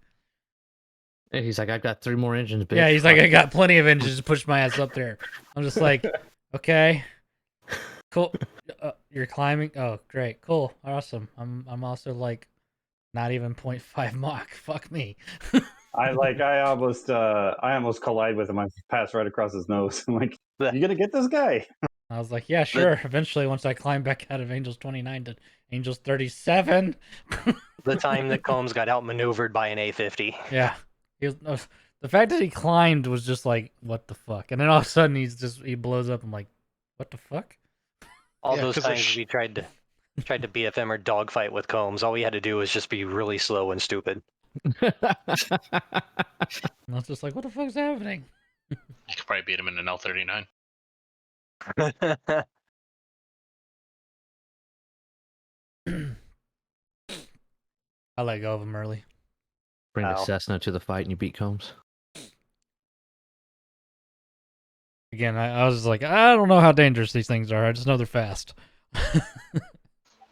And he's like, I've got 3 more engines, bitch. Yeah, he's like, I got plenty of engines to push my ass up there. I'm just like, okay, cool. You're climbing. Oh, great, cool, awesome. I'm also like, not even 0.5 Mach. Fuck me. I almost collide with him. I pass right across his nose. I'm like, you gonna get this guy? I was like, yeah, sure. Eventually, once I climb back out of Angels 29 to Angels 37. The time that Combs got outmaneuvered by an A-50. Yeah. The fact that he climbed was just like, what the fuck? And then all of a sudden, he blows up. I'm like, what the fuck? All those times we tried to BFM or dogfight with Combs, all we had to do was just be really slow and stupid. And I was just like, what the fuck's happening? You could probably beat him in an L-39. I let go of him early. Bring the Cessna to the fight and you beat Combs. Again, I was like, I don't know how dangerous these things are. I just know they're fast.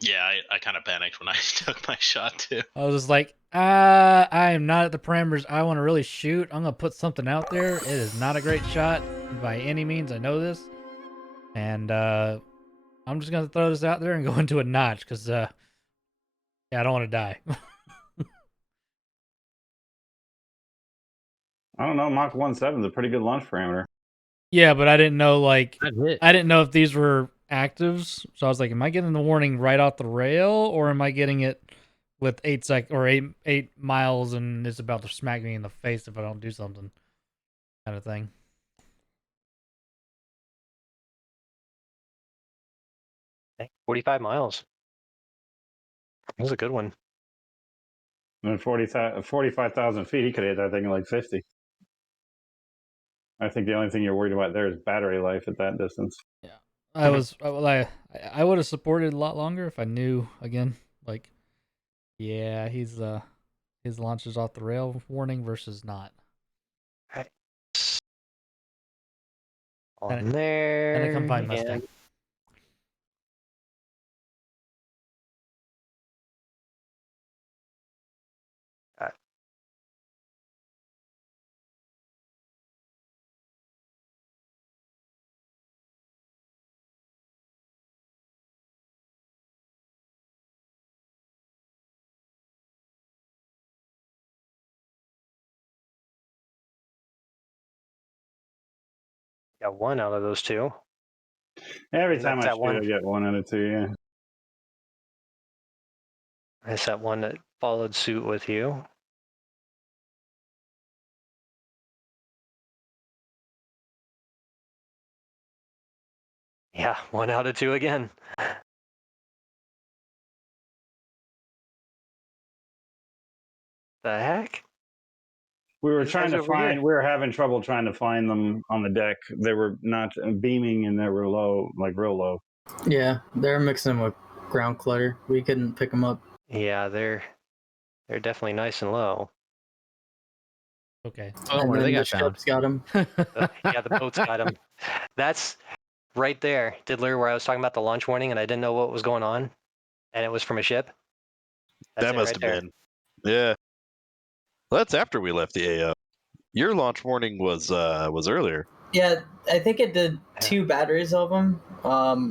Yeah, I kind of panicked when I took my shot too. I was just like, I am not at the parameters I want to really shoot. I'm gonna put something out there. It is not a great shot by any means. I know this, and I'm just gonna throw this out there and go into a notch because yeah, I don't want to die. I don't know. Mach 1.7 is a pretty good launch parameter. Yeah, but I didn't know I didn't know if these were actives. So I was like, am I getting the warning right off the rail, or am I getting it with 8 miles and it's about to smack me in the face if I don't do something, kind of thing. Okay, 45 miles. That was a good one. And 45,000 feet, he could hit that thing in like 50. I think the only thing you're worried about there is battery life at that distance. Yeah, I would have supported a lot longer if I knew again. Like, yeah, his launch is off the rail warning versus not. On there. And a combined Mustang. Got one out of those two. Every And time I that's that shoot, one. I get one out of two, yeah. That's that one that followed suit with you. Yeah, 1 out of 2 again. The heck? We were These trying guys to over here. find, we were having trouble trying to find them on the deck. They were not beaming and they were low, like real low. Yeah, they're mixing them with ground clutter. We couldn't pick them up. Yeah, they're definitely nice and low. Okay. Oh, and then the ship's got them. Yeah, the boat's got them. That's right there, Diddler, where I was talking about the launch warning and I didn't know what was going on, and it was from a ship. That's That it must right have there. been. Yeah. Well, that's after we left the AO. Your launch warning was earlier. Yeah, I think it did 2 batteries of them.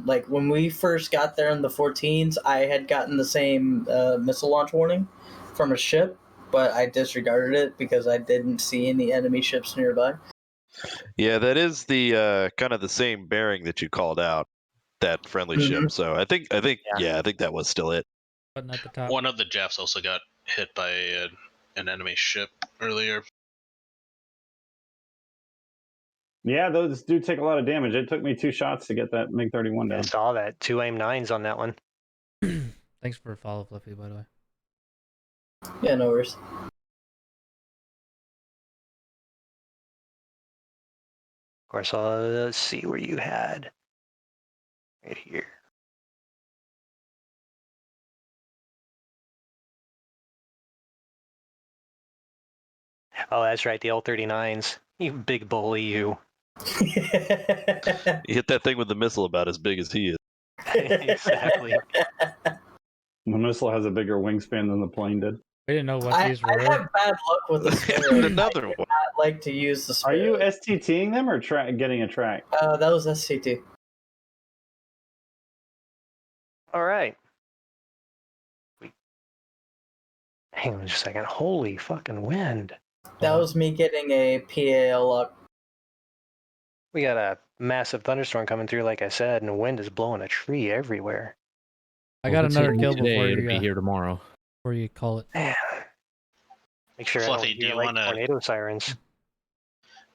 Like when we first got there in the 14s, I had gotten the same missile launch warning from a ship, but I disregarded it because I didn't see any enemy ships nearby. Yeah, that is the kind of the same bearing that you called out, that friendly ship. So I think that was still it. Button at the top. One of the Jeffs also got hit by an enemy ship earlier. Yeah, those do take a lot of damage. It took me 2 shots to get that MiG-31 down. I saw that. 2 AIM-9s on that one. Thanks for the follow, Fluffy, by the way. Yeah, no worries. Of course, let's see where you had. Right here. Oh, that's right, the L-39s. You big bully, you. You hit that thing with the missile about as big as he is. Exactly. The missile has a bigger wingspan than the plane did. We didn't know what these were. I have bad luck with the Sparrow. Another I one. did not like to use the Are Sparrow. you STTing them or getting a track? That was SCT. All right. Hang on just a second. Holy fucking wind. That was me getting a PAL lock. We got a massive thunderstorm coming through, like I said, and the wind is blowing a tree everywhere. I got another kill today, before it'll you be here tomorrow. Before you call it. Man. Make sure Fluffy, I don't do hear you like wanna- tornado sirens.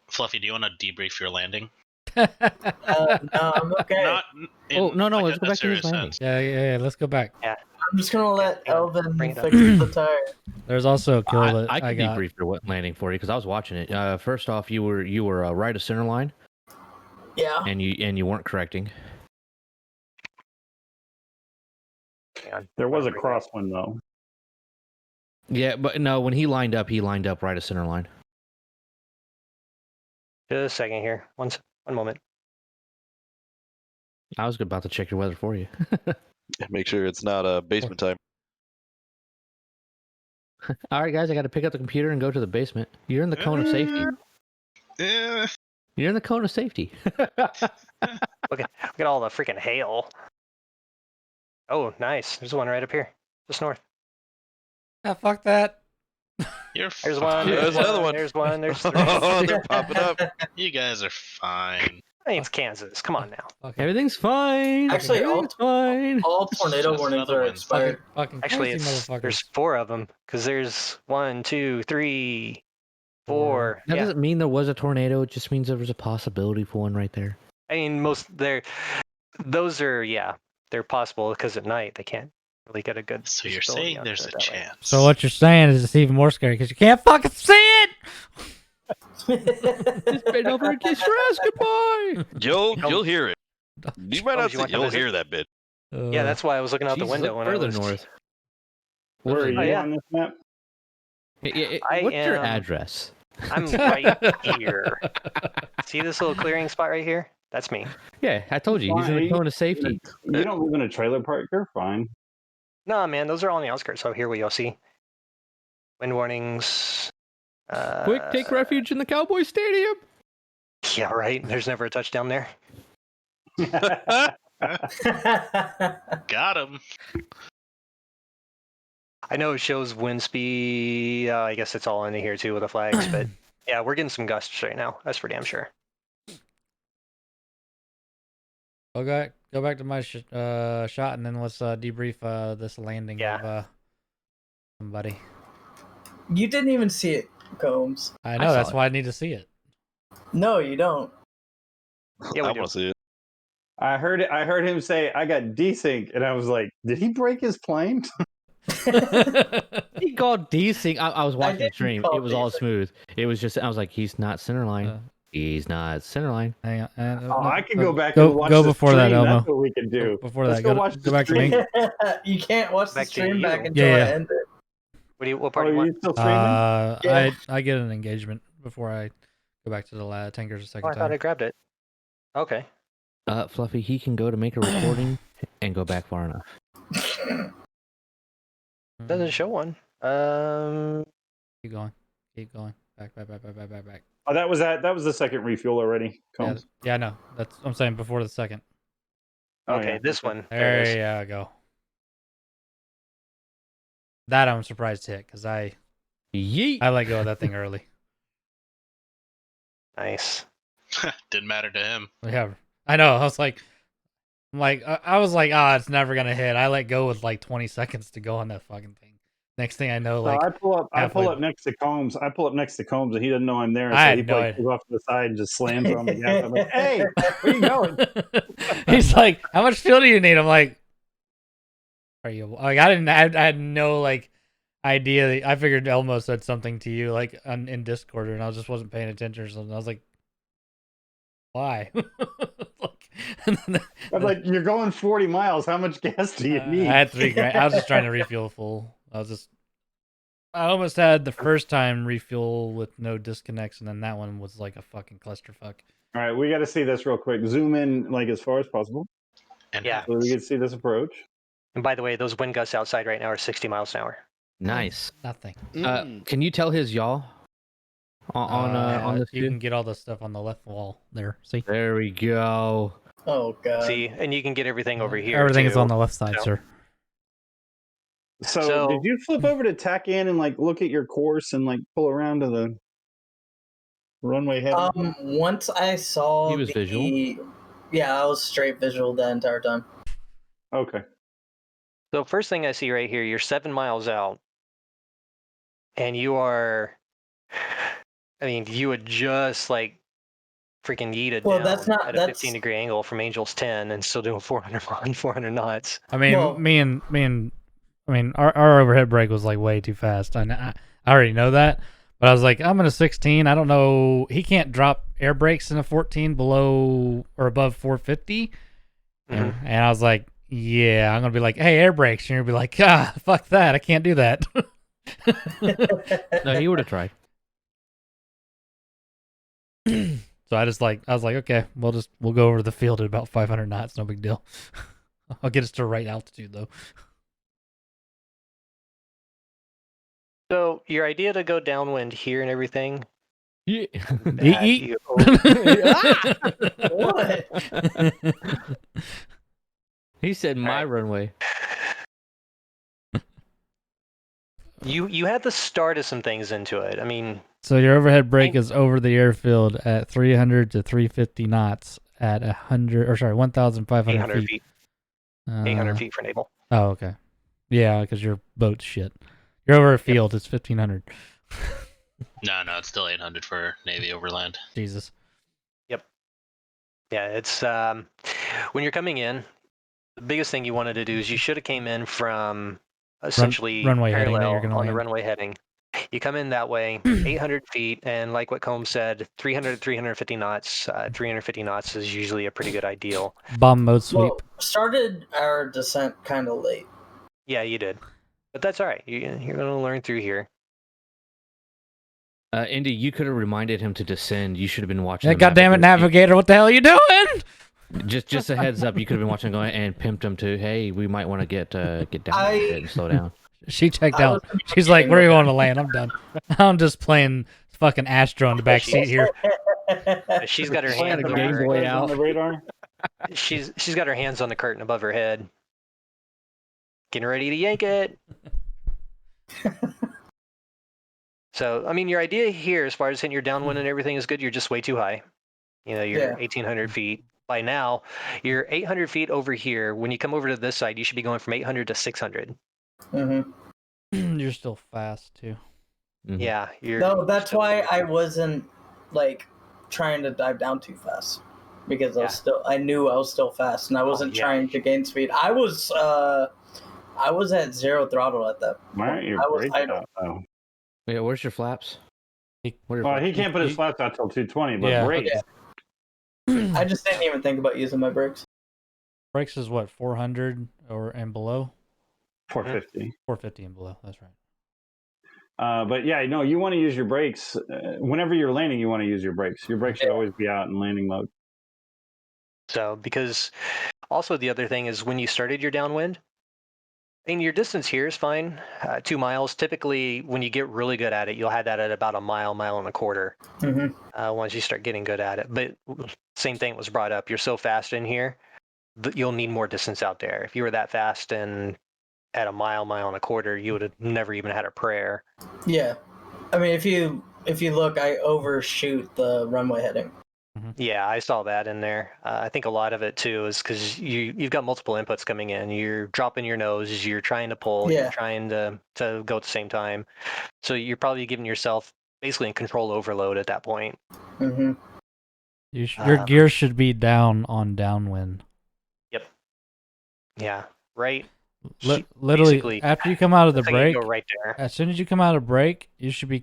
Fluffy, do you want to debrief your landing? No, I'm okay. Not in, no, like, let's go a back to his serious landing. sense. Yeah, let's go back. Yeah. I'm just gonna let Elvin bring it fix up. the tire. There's also a kill that I I could got. debrief your landing for you because I was watching it. First off, you were right of center line. Yeah. And you weren't correcting. There was a crosswind though. Yeah, but no, when he lined up right of center line. Just a second here. One moment. I was about to check your weather for you. Make sure it's not basement time. All right, guys, I got to pick up the computer and go to the basement. You're in the cone of safety. Yeah. You're in the cone of safety. Look at all the freaking hail. Oh, nice. There's one right up here, just north. Ah, fuck that. There's one. There's another one. There's one. There's three. Oh, they're popping up. You guys are fine. Hey, it's Kansas. Come on now. Everything's fine. Actually, Everything's fine. all tornado Just warnings another are one. expired. Fucking Actually, crazy motherfuckers. there's 4 of them because there's 1, 2, 3, 4. That Yeah. doesn't mean there was a tornado. It just means there was a possibility for one right there. I mean, those are they're possible because at night they can't really get a good. So you're visibility saying out there's there a that way. chance. So what you're saying is it's even more scary because you can't fucking see it. Just bend over and kiss your ass goodbye. You'll hear it. You might not you see. want to You'll visit? hear that bit. Yeah, that's why I was looking out the Jeez, window look when I further was north. Where are you yeah. on this map? What's your am- address? I'm right here. See this little clearing spot right here? That's me. Yeah, I told you. He's in the cone of safety. You don't live in a trailer park. You're fine. Nah, man, those are all on the outskirts. So here we go. See, wind warnings. Quick, take refuge in the Cowboy Stadium. Yeah, right. There's never a touchdown there. Got him. I know it shows wind speed. I guess it's all in here too with the flags, but yeah, we're getting some gusts right now. That's for damn sure. Okay, go back to my shot and then let's debrief this landing of somebody. You didn't even see it, Combs. I know, that's why I need to see it. No, you don't. Yeah, I we want to see it. I heard it. I heard him say, "I got desync," and I was like, "Did he break his plane?" He called desync. I was watching the didn't stream. call It was all desync. smooth. It was just. I was like, he's not centerline. He's not centerline. Hang on. Oh, I can go back go, and watch go the before stream. that, Elmo. That's what we can do. Before Let's that, go watch go the back to me. stream. You can't watch the Back to stream you. back until Yeah, I yeah. end it. What part do you Are want? you still streaming? Yeah. I get an engagement before I go back to the tankers a Oh, second I thought I time. grabbed it. Okay. Fluffy, he can go to make a recording and go back far enough. Doesn't show one. Keep going. Back. Oh, that was the second refuel already. Yeah, Combs. yeah, I know. That's I'm saying before the second. Oh, Okay, yeah. this one. There it is. There you go. That I'm surprised hit because I let go of that thing early. Nice. Didn't matter to him. Yeah, I know. I was like, it's never gonna hit. I let go with like 20 seconds to go on that fucking thing. Next thing I know, like I pull up next to Combs. And he doesn't know I'm there. So I he had no like idea. goes off to the side and just slams on the gas. I'm like, "Hey, where you going?" He's like, "How much fuel do you need?" I'm like, "Are you like?" I had no like idea. I figured Elmo said something to you like in Discord, and I just wasn't paying attention or something. I was like, "Why?" I was like, "You're going 40 miles. How much gas do you need?" I had $3,000. I was just trying to refuel full. I almost had the first time refuel with no disconnects, and then that one was like a fucking clusterfuck. All right, we got to see this real quick. Zoom in like as far as possible. Yeah. So we can see this approach. And by the way, those wind gusts outside right now are 60 miles an hour. Nice. Nothing. Can you tell his yaw on this? You can get all the stuff on the left wall there. See? There we go. Oh god. See, and you can get everything over here. Everything is too. on the left side, So- sir. So, did you flip over to tack in and like look at your course and like pull around to the runway heading? Once I saw He was visual? Yeah, I was straight visual the entire time. Okay. So first thing I see right here, you're 7 miles out, and you are. I mean, you would just like freaking yeeted Well, down that's not- at a that's- 15-degree angle from Angels 10, and still doing 400 knots. I mean, Well- our overhead brake was like way too fast. I already know that, but I was like, I'm in a 16. I don't know. He can't drop air brakes in a 14 below or above 450. And I was like, yeah, I'm gonna be like, hey, air brakes, and you're gonna be like, fuck that, I can't do that. No, he would have tried. So I was like, okay, we'll go over to the field at about 500 knots, no big deal. I'll get us to right altitude though. So your idea to go downwind here and everything. Yeah. Bad. What? He said my runway. You had the start of some things into it. I mean, So your overhead brake is over the airfield at 300 to 350 knots at 1,500 800 feet. feet. 800 feet for naval. Oh, okay. Yeah, because your boat's shit. You're over a field. It's 1,500. No, it's still 800 for Navy overland. Jesus. Yep. Yeah, it's when you're coming in, the biggest thing you wanted to do is you should have came in from essentially runway heading that parallel you're gonna on the land. runway heading. You come in that way, 800 feet, and like what Combs said, 300 to 350 knots. 350 knots is usually a pretty good ideal. Bomb mode sweep. Well, started our descent kind of late. Yeah, you did, but that's all right. You're going to learn through here. Indy, you could have reminded him to descend. You should have been watching. Yeah, goddammit, Navigator, what the hell are you doing? Just a heads up, you could have been watching going and pimped him to, hey, we might want to get down a bit and slow down. She checked out. She's like, where are you going to land? I'm done. I'm just playing fucking Astro in the back seat here. She's got her Playing hands the on Game Boy on the radar. She's got her hands on the curtain above her head, getting ready to yank it. So, I mean, your idea here, as far as hitting your downwind and everything, is good. You're just way too high. You know, you're 1,800 feet. By now, you're 800 feet over here. When you come over to this side, you should be going from 800 to 600. Mm-hmm. You're still fast, too. Mm-hmm. Yeah. No, that's why I wasn't, like, trying to dive down too fast. Because I knew I was still fast, and I wasn't trying to gain speed. I was at 0 throttle at that point. Why aren't your brakes out, though? Yeah, where's your flaps? Well, he can't put his flaps out till 220, but brakes. Yeah. I just didn't even think about using my brakes. Brakes is what, 400 and below? 450. 450 and below, that's right. But yeah, no, you want to use your brakes. Whenever you're landing, you want to use your brakes. Your brakes should always be out in landing mode. So, because also the other thing is when you started your downwind, I mean, your distance here is fine, 2 miles. Typically, when you get really good at it, you'll have that at about a mile and a quarter. Once you start getting good at it. But same thing was brought up. You're so fast in here, you'll need more distance out there. If you were that fast and at a mile and a quarter, you would have never even had a prayer. Yeah, I mean, if you look, I overshoot the runway heading. Yeah, I saw that in there. I think a lot of it too is because you've got multiple inputs coming in. You're dropping your nose, you're trying to pull, you're trying to go at the same time. So you're probably giving yourself basically in control overload at that point. Your gear should be down on downwind. Yep. Yeah. Right. Literally, after you come out of the brake, go right there. as soon as you come out of brake, you should be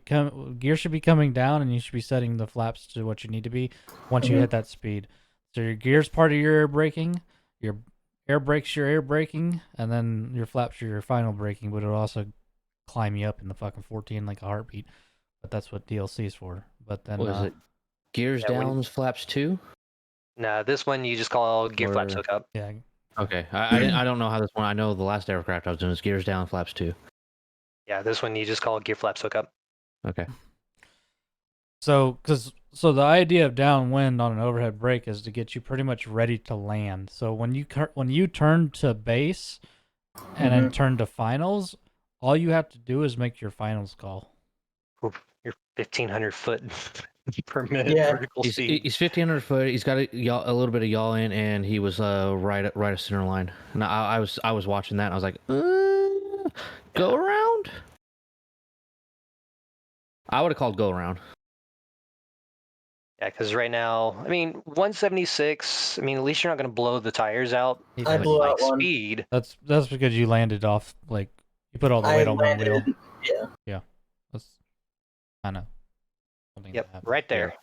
gear should be coming down, and you should be setting the flaps to what you need to be once you hit that speed. So your gear's part of your air braking, your air brakes your air braking, and then your flaps are your final braking. But it'll also climb you up in the fucking 14 like a heartbeat. But that's what DLC is for. But then what is it? Gears down, flaps 2? No, this one you just call gear flaps hookup. Yeah. Okay, I don't know how this one. I know the last aircraft I was doing is gears down, flaps 2. Yeah, this one you just call gear flaps hookup. Okay. So the idea of downwind on an overhead brake is to get you pretty much ready to land. So when you turn to base and then turn to finals, all you have to do is make your finals call. You're 1,500 foot per minute vertical speed. He's 1,500 foot. He's got a little bit of yaw in, and he was right at center line. And I was watching that, and I was like, go around. I would have called go around. Yeah, because right now, I mean, 176. I mean, at least you're not going to blow the tires out. I blew out one. Speed. That's because you landed off you put all the weight on one wheel. Yeah. That's kind of. Yep, right there.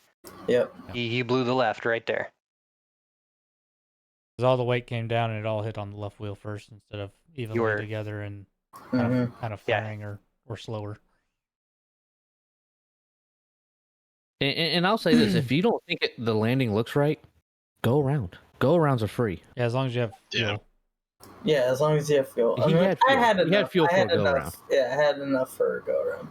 Yep. You blew the left right there. Because all the weight came down and it all hit on the left wheel first instead of evenly together and kind of flaring or slower. And I'll say this: if you don't think the landing looks right, go around. Go arounds are free. Yeah, as long as you have fuel. Yeah, as long as you have fuel. He had fuel. I had He enough. had fuel I for had a go enough. around. Yeah, I had enough for a go around.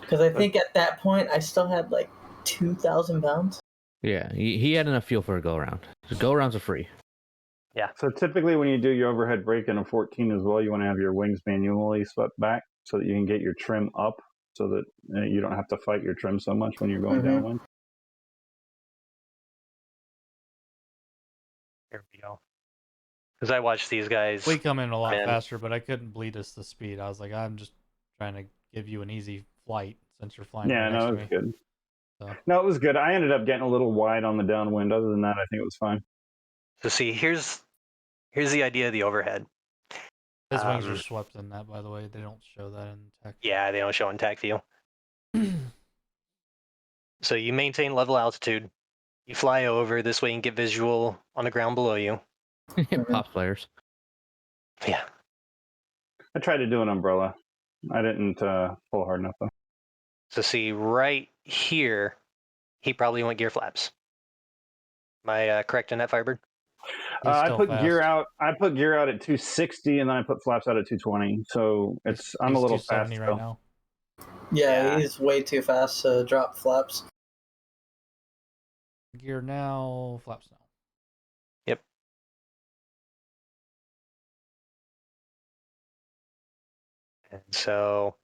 Because I think at that point I still had like 2,000 pounds. Yeah, he had enough fuel for a go around. The go arounds are free. Yeah. So typically, when you do your overhead brake in a 14 as well, you want to have your wings manually swept back so that you can get your trim up, so that you don't have to fight your trim so much when you're going downwind. There we go. Because I watched these guys. We come in a lot faster, but I couldn't bleed us the speed. I was like, I'm just trying to give you an easy flight since you're flying. Yeah, right no, next it to was me. good. So. No, it was good. I ended up getting a little wide on the downwind. Other than that, I think it was fine. So see, here's the idea of the overhead. His wings are swept in that, by the way. They don't show that in tech. Yeah, they don't show in tech view. So you maintain level altitude. You fly over. This way you can get visual on the ground below you. Pop players. Yeah. I tried to do an umbrella. I didn't pull hard enough, though. So see, right here, he probably went gear flaps. Am I correct in that, Firebird? I put gear out. I put gear out at 260, and then I put flaps out at 220. So I'm a little fast right now. Yeah, he's way too fast to drop flaps. Gear now, flaps now. Yep. And so.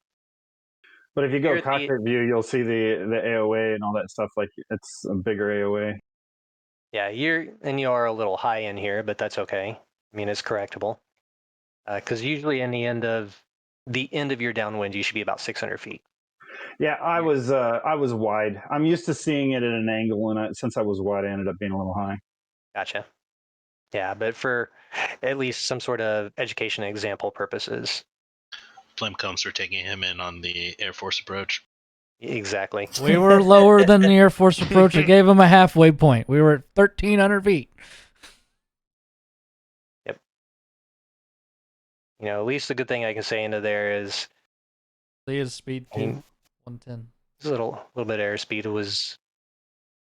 But if you go cockpit view, you'll see the AOA and all that stuff. Like it's a bigger AOA. Yeah, you are a little high in here, but that's okay. I mean, it's correctable. Because usually in the end of your downwind, you should be about 600 feet. Yeah, I was wide. I'm used to seeing it at an angle, and since I was wide, I ended up being a little high. Gotcha. Yeah, but for at least some sort of education example purposes. Flame comes for taking him in on the Air Force approach. Exactly. We were lower than the Air Force approach. I gave him a halfway point. We were at 1,300 feet. Yep. You know, at least the good thing I can say into there is. See his speed too. 110. A little bit of airspeed was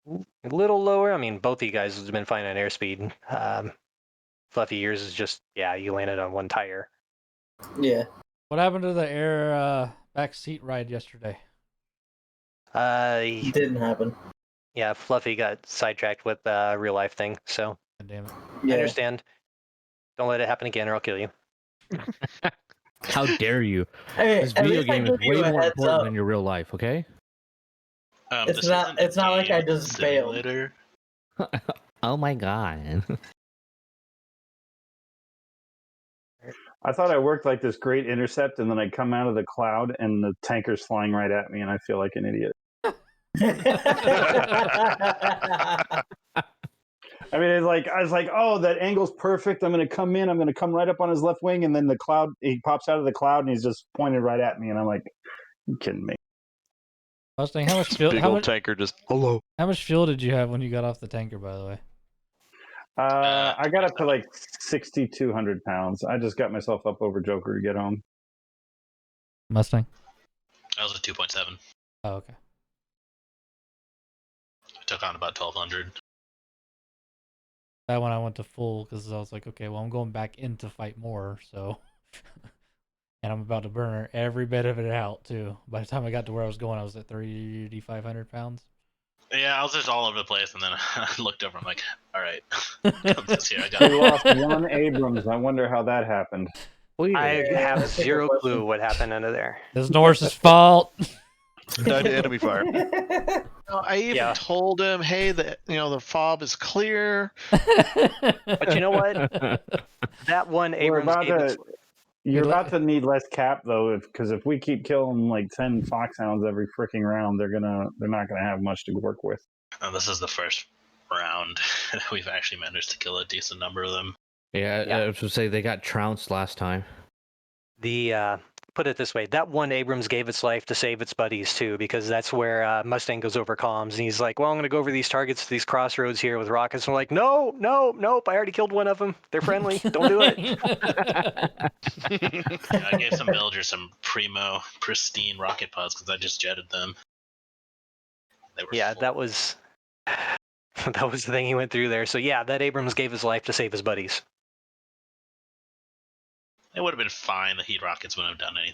a little lower. I mean, both of you guys have been fine on airspeed. Fluffy, yours is just you landed on one tire. Yeah. What happened to the air back seat ride yesterday? It didn't happen. Yeah, Fluffy got sidetracked with a real life thing. So. God damn it. I understand. Don't let it happen again, or I'll kill you. How dare you? Hey, this video game is way more important up. than your real life, okay? It's not like I just bailed. Oh my god. I thought I worked like this great intercept, and then I come out of the cloud, and the tanker's flying right at me, and I feel like an idiot. I mean, I was like, oh, that angle's perfect. I'm going to come in. I'm going to come right up on his left wing, and then he pops out of the cloud, and he's just pointed right at me, and I'm like, you kidding me? Mustang, how much fuel? Big old tanker just hello. How much fuel did you have when you got off the tanker? By the way. I got up to like 6,200 pounds. I just got myself up over Joker to get home. Mustang. I was at 2.7. Oh, okay. I took on about 1,200. That one I went to full because I was like, okay, well, I'm going back in to fight more, so. And I'm about to burn every bit of it out, too. By the time I got to where I was going, I was at 3,500 pounds. Yeah, I was just all over the place, and then I looked over. I'm like, all right. We lost one Abrams. I wonder how that happened. I have zero clue what happened under there. It's Norse's fault. Died to enemy fire. I even told him, hey, the fob is clear. But you know what? That one Abrams You're about to need less cap though, because if we keep killing like 10 foxhounds every freaking round, they're not gonna have much to work with. And this is the first round we've actually managed to kill a decent number of them. Yeah, I was going to say they got trounced last time. Put it this way, that one Abrams gave its life to save its buddies too, because that's where Mustang goes over comms, and he's like, well, I'm going to go over these targets to these crossroads here with rockets. And I'm like, nope, I already killed one of them. They're friendly. Don't do it. I gave some villagers some pristine rocket pods because I just jetted them. They were full. That was the thing he went through there. So yeah, that Abrams gave his life to save his buddies. It would have been fine. The heat rockets wouldn't have done anything.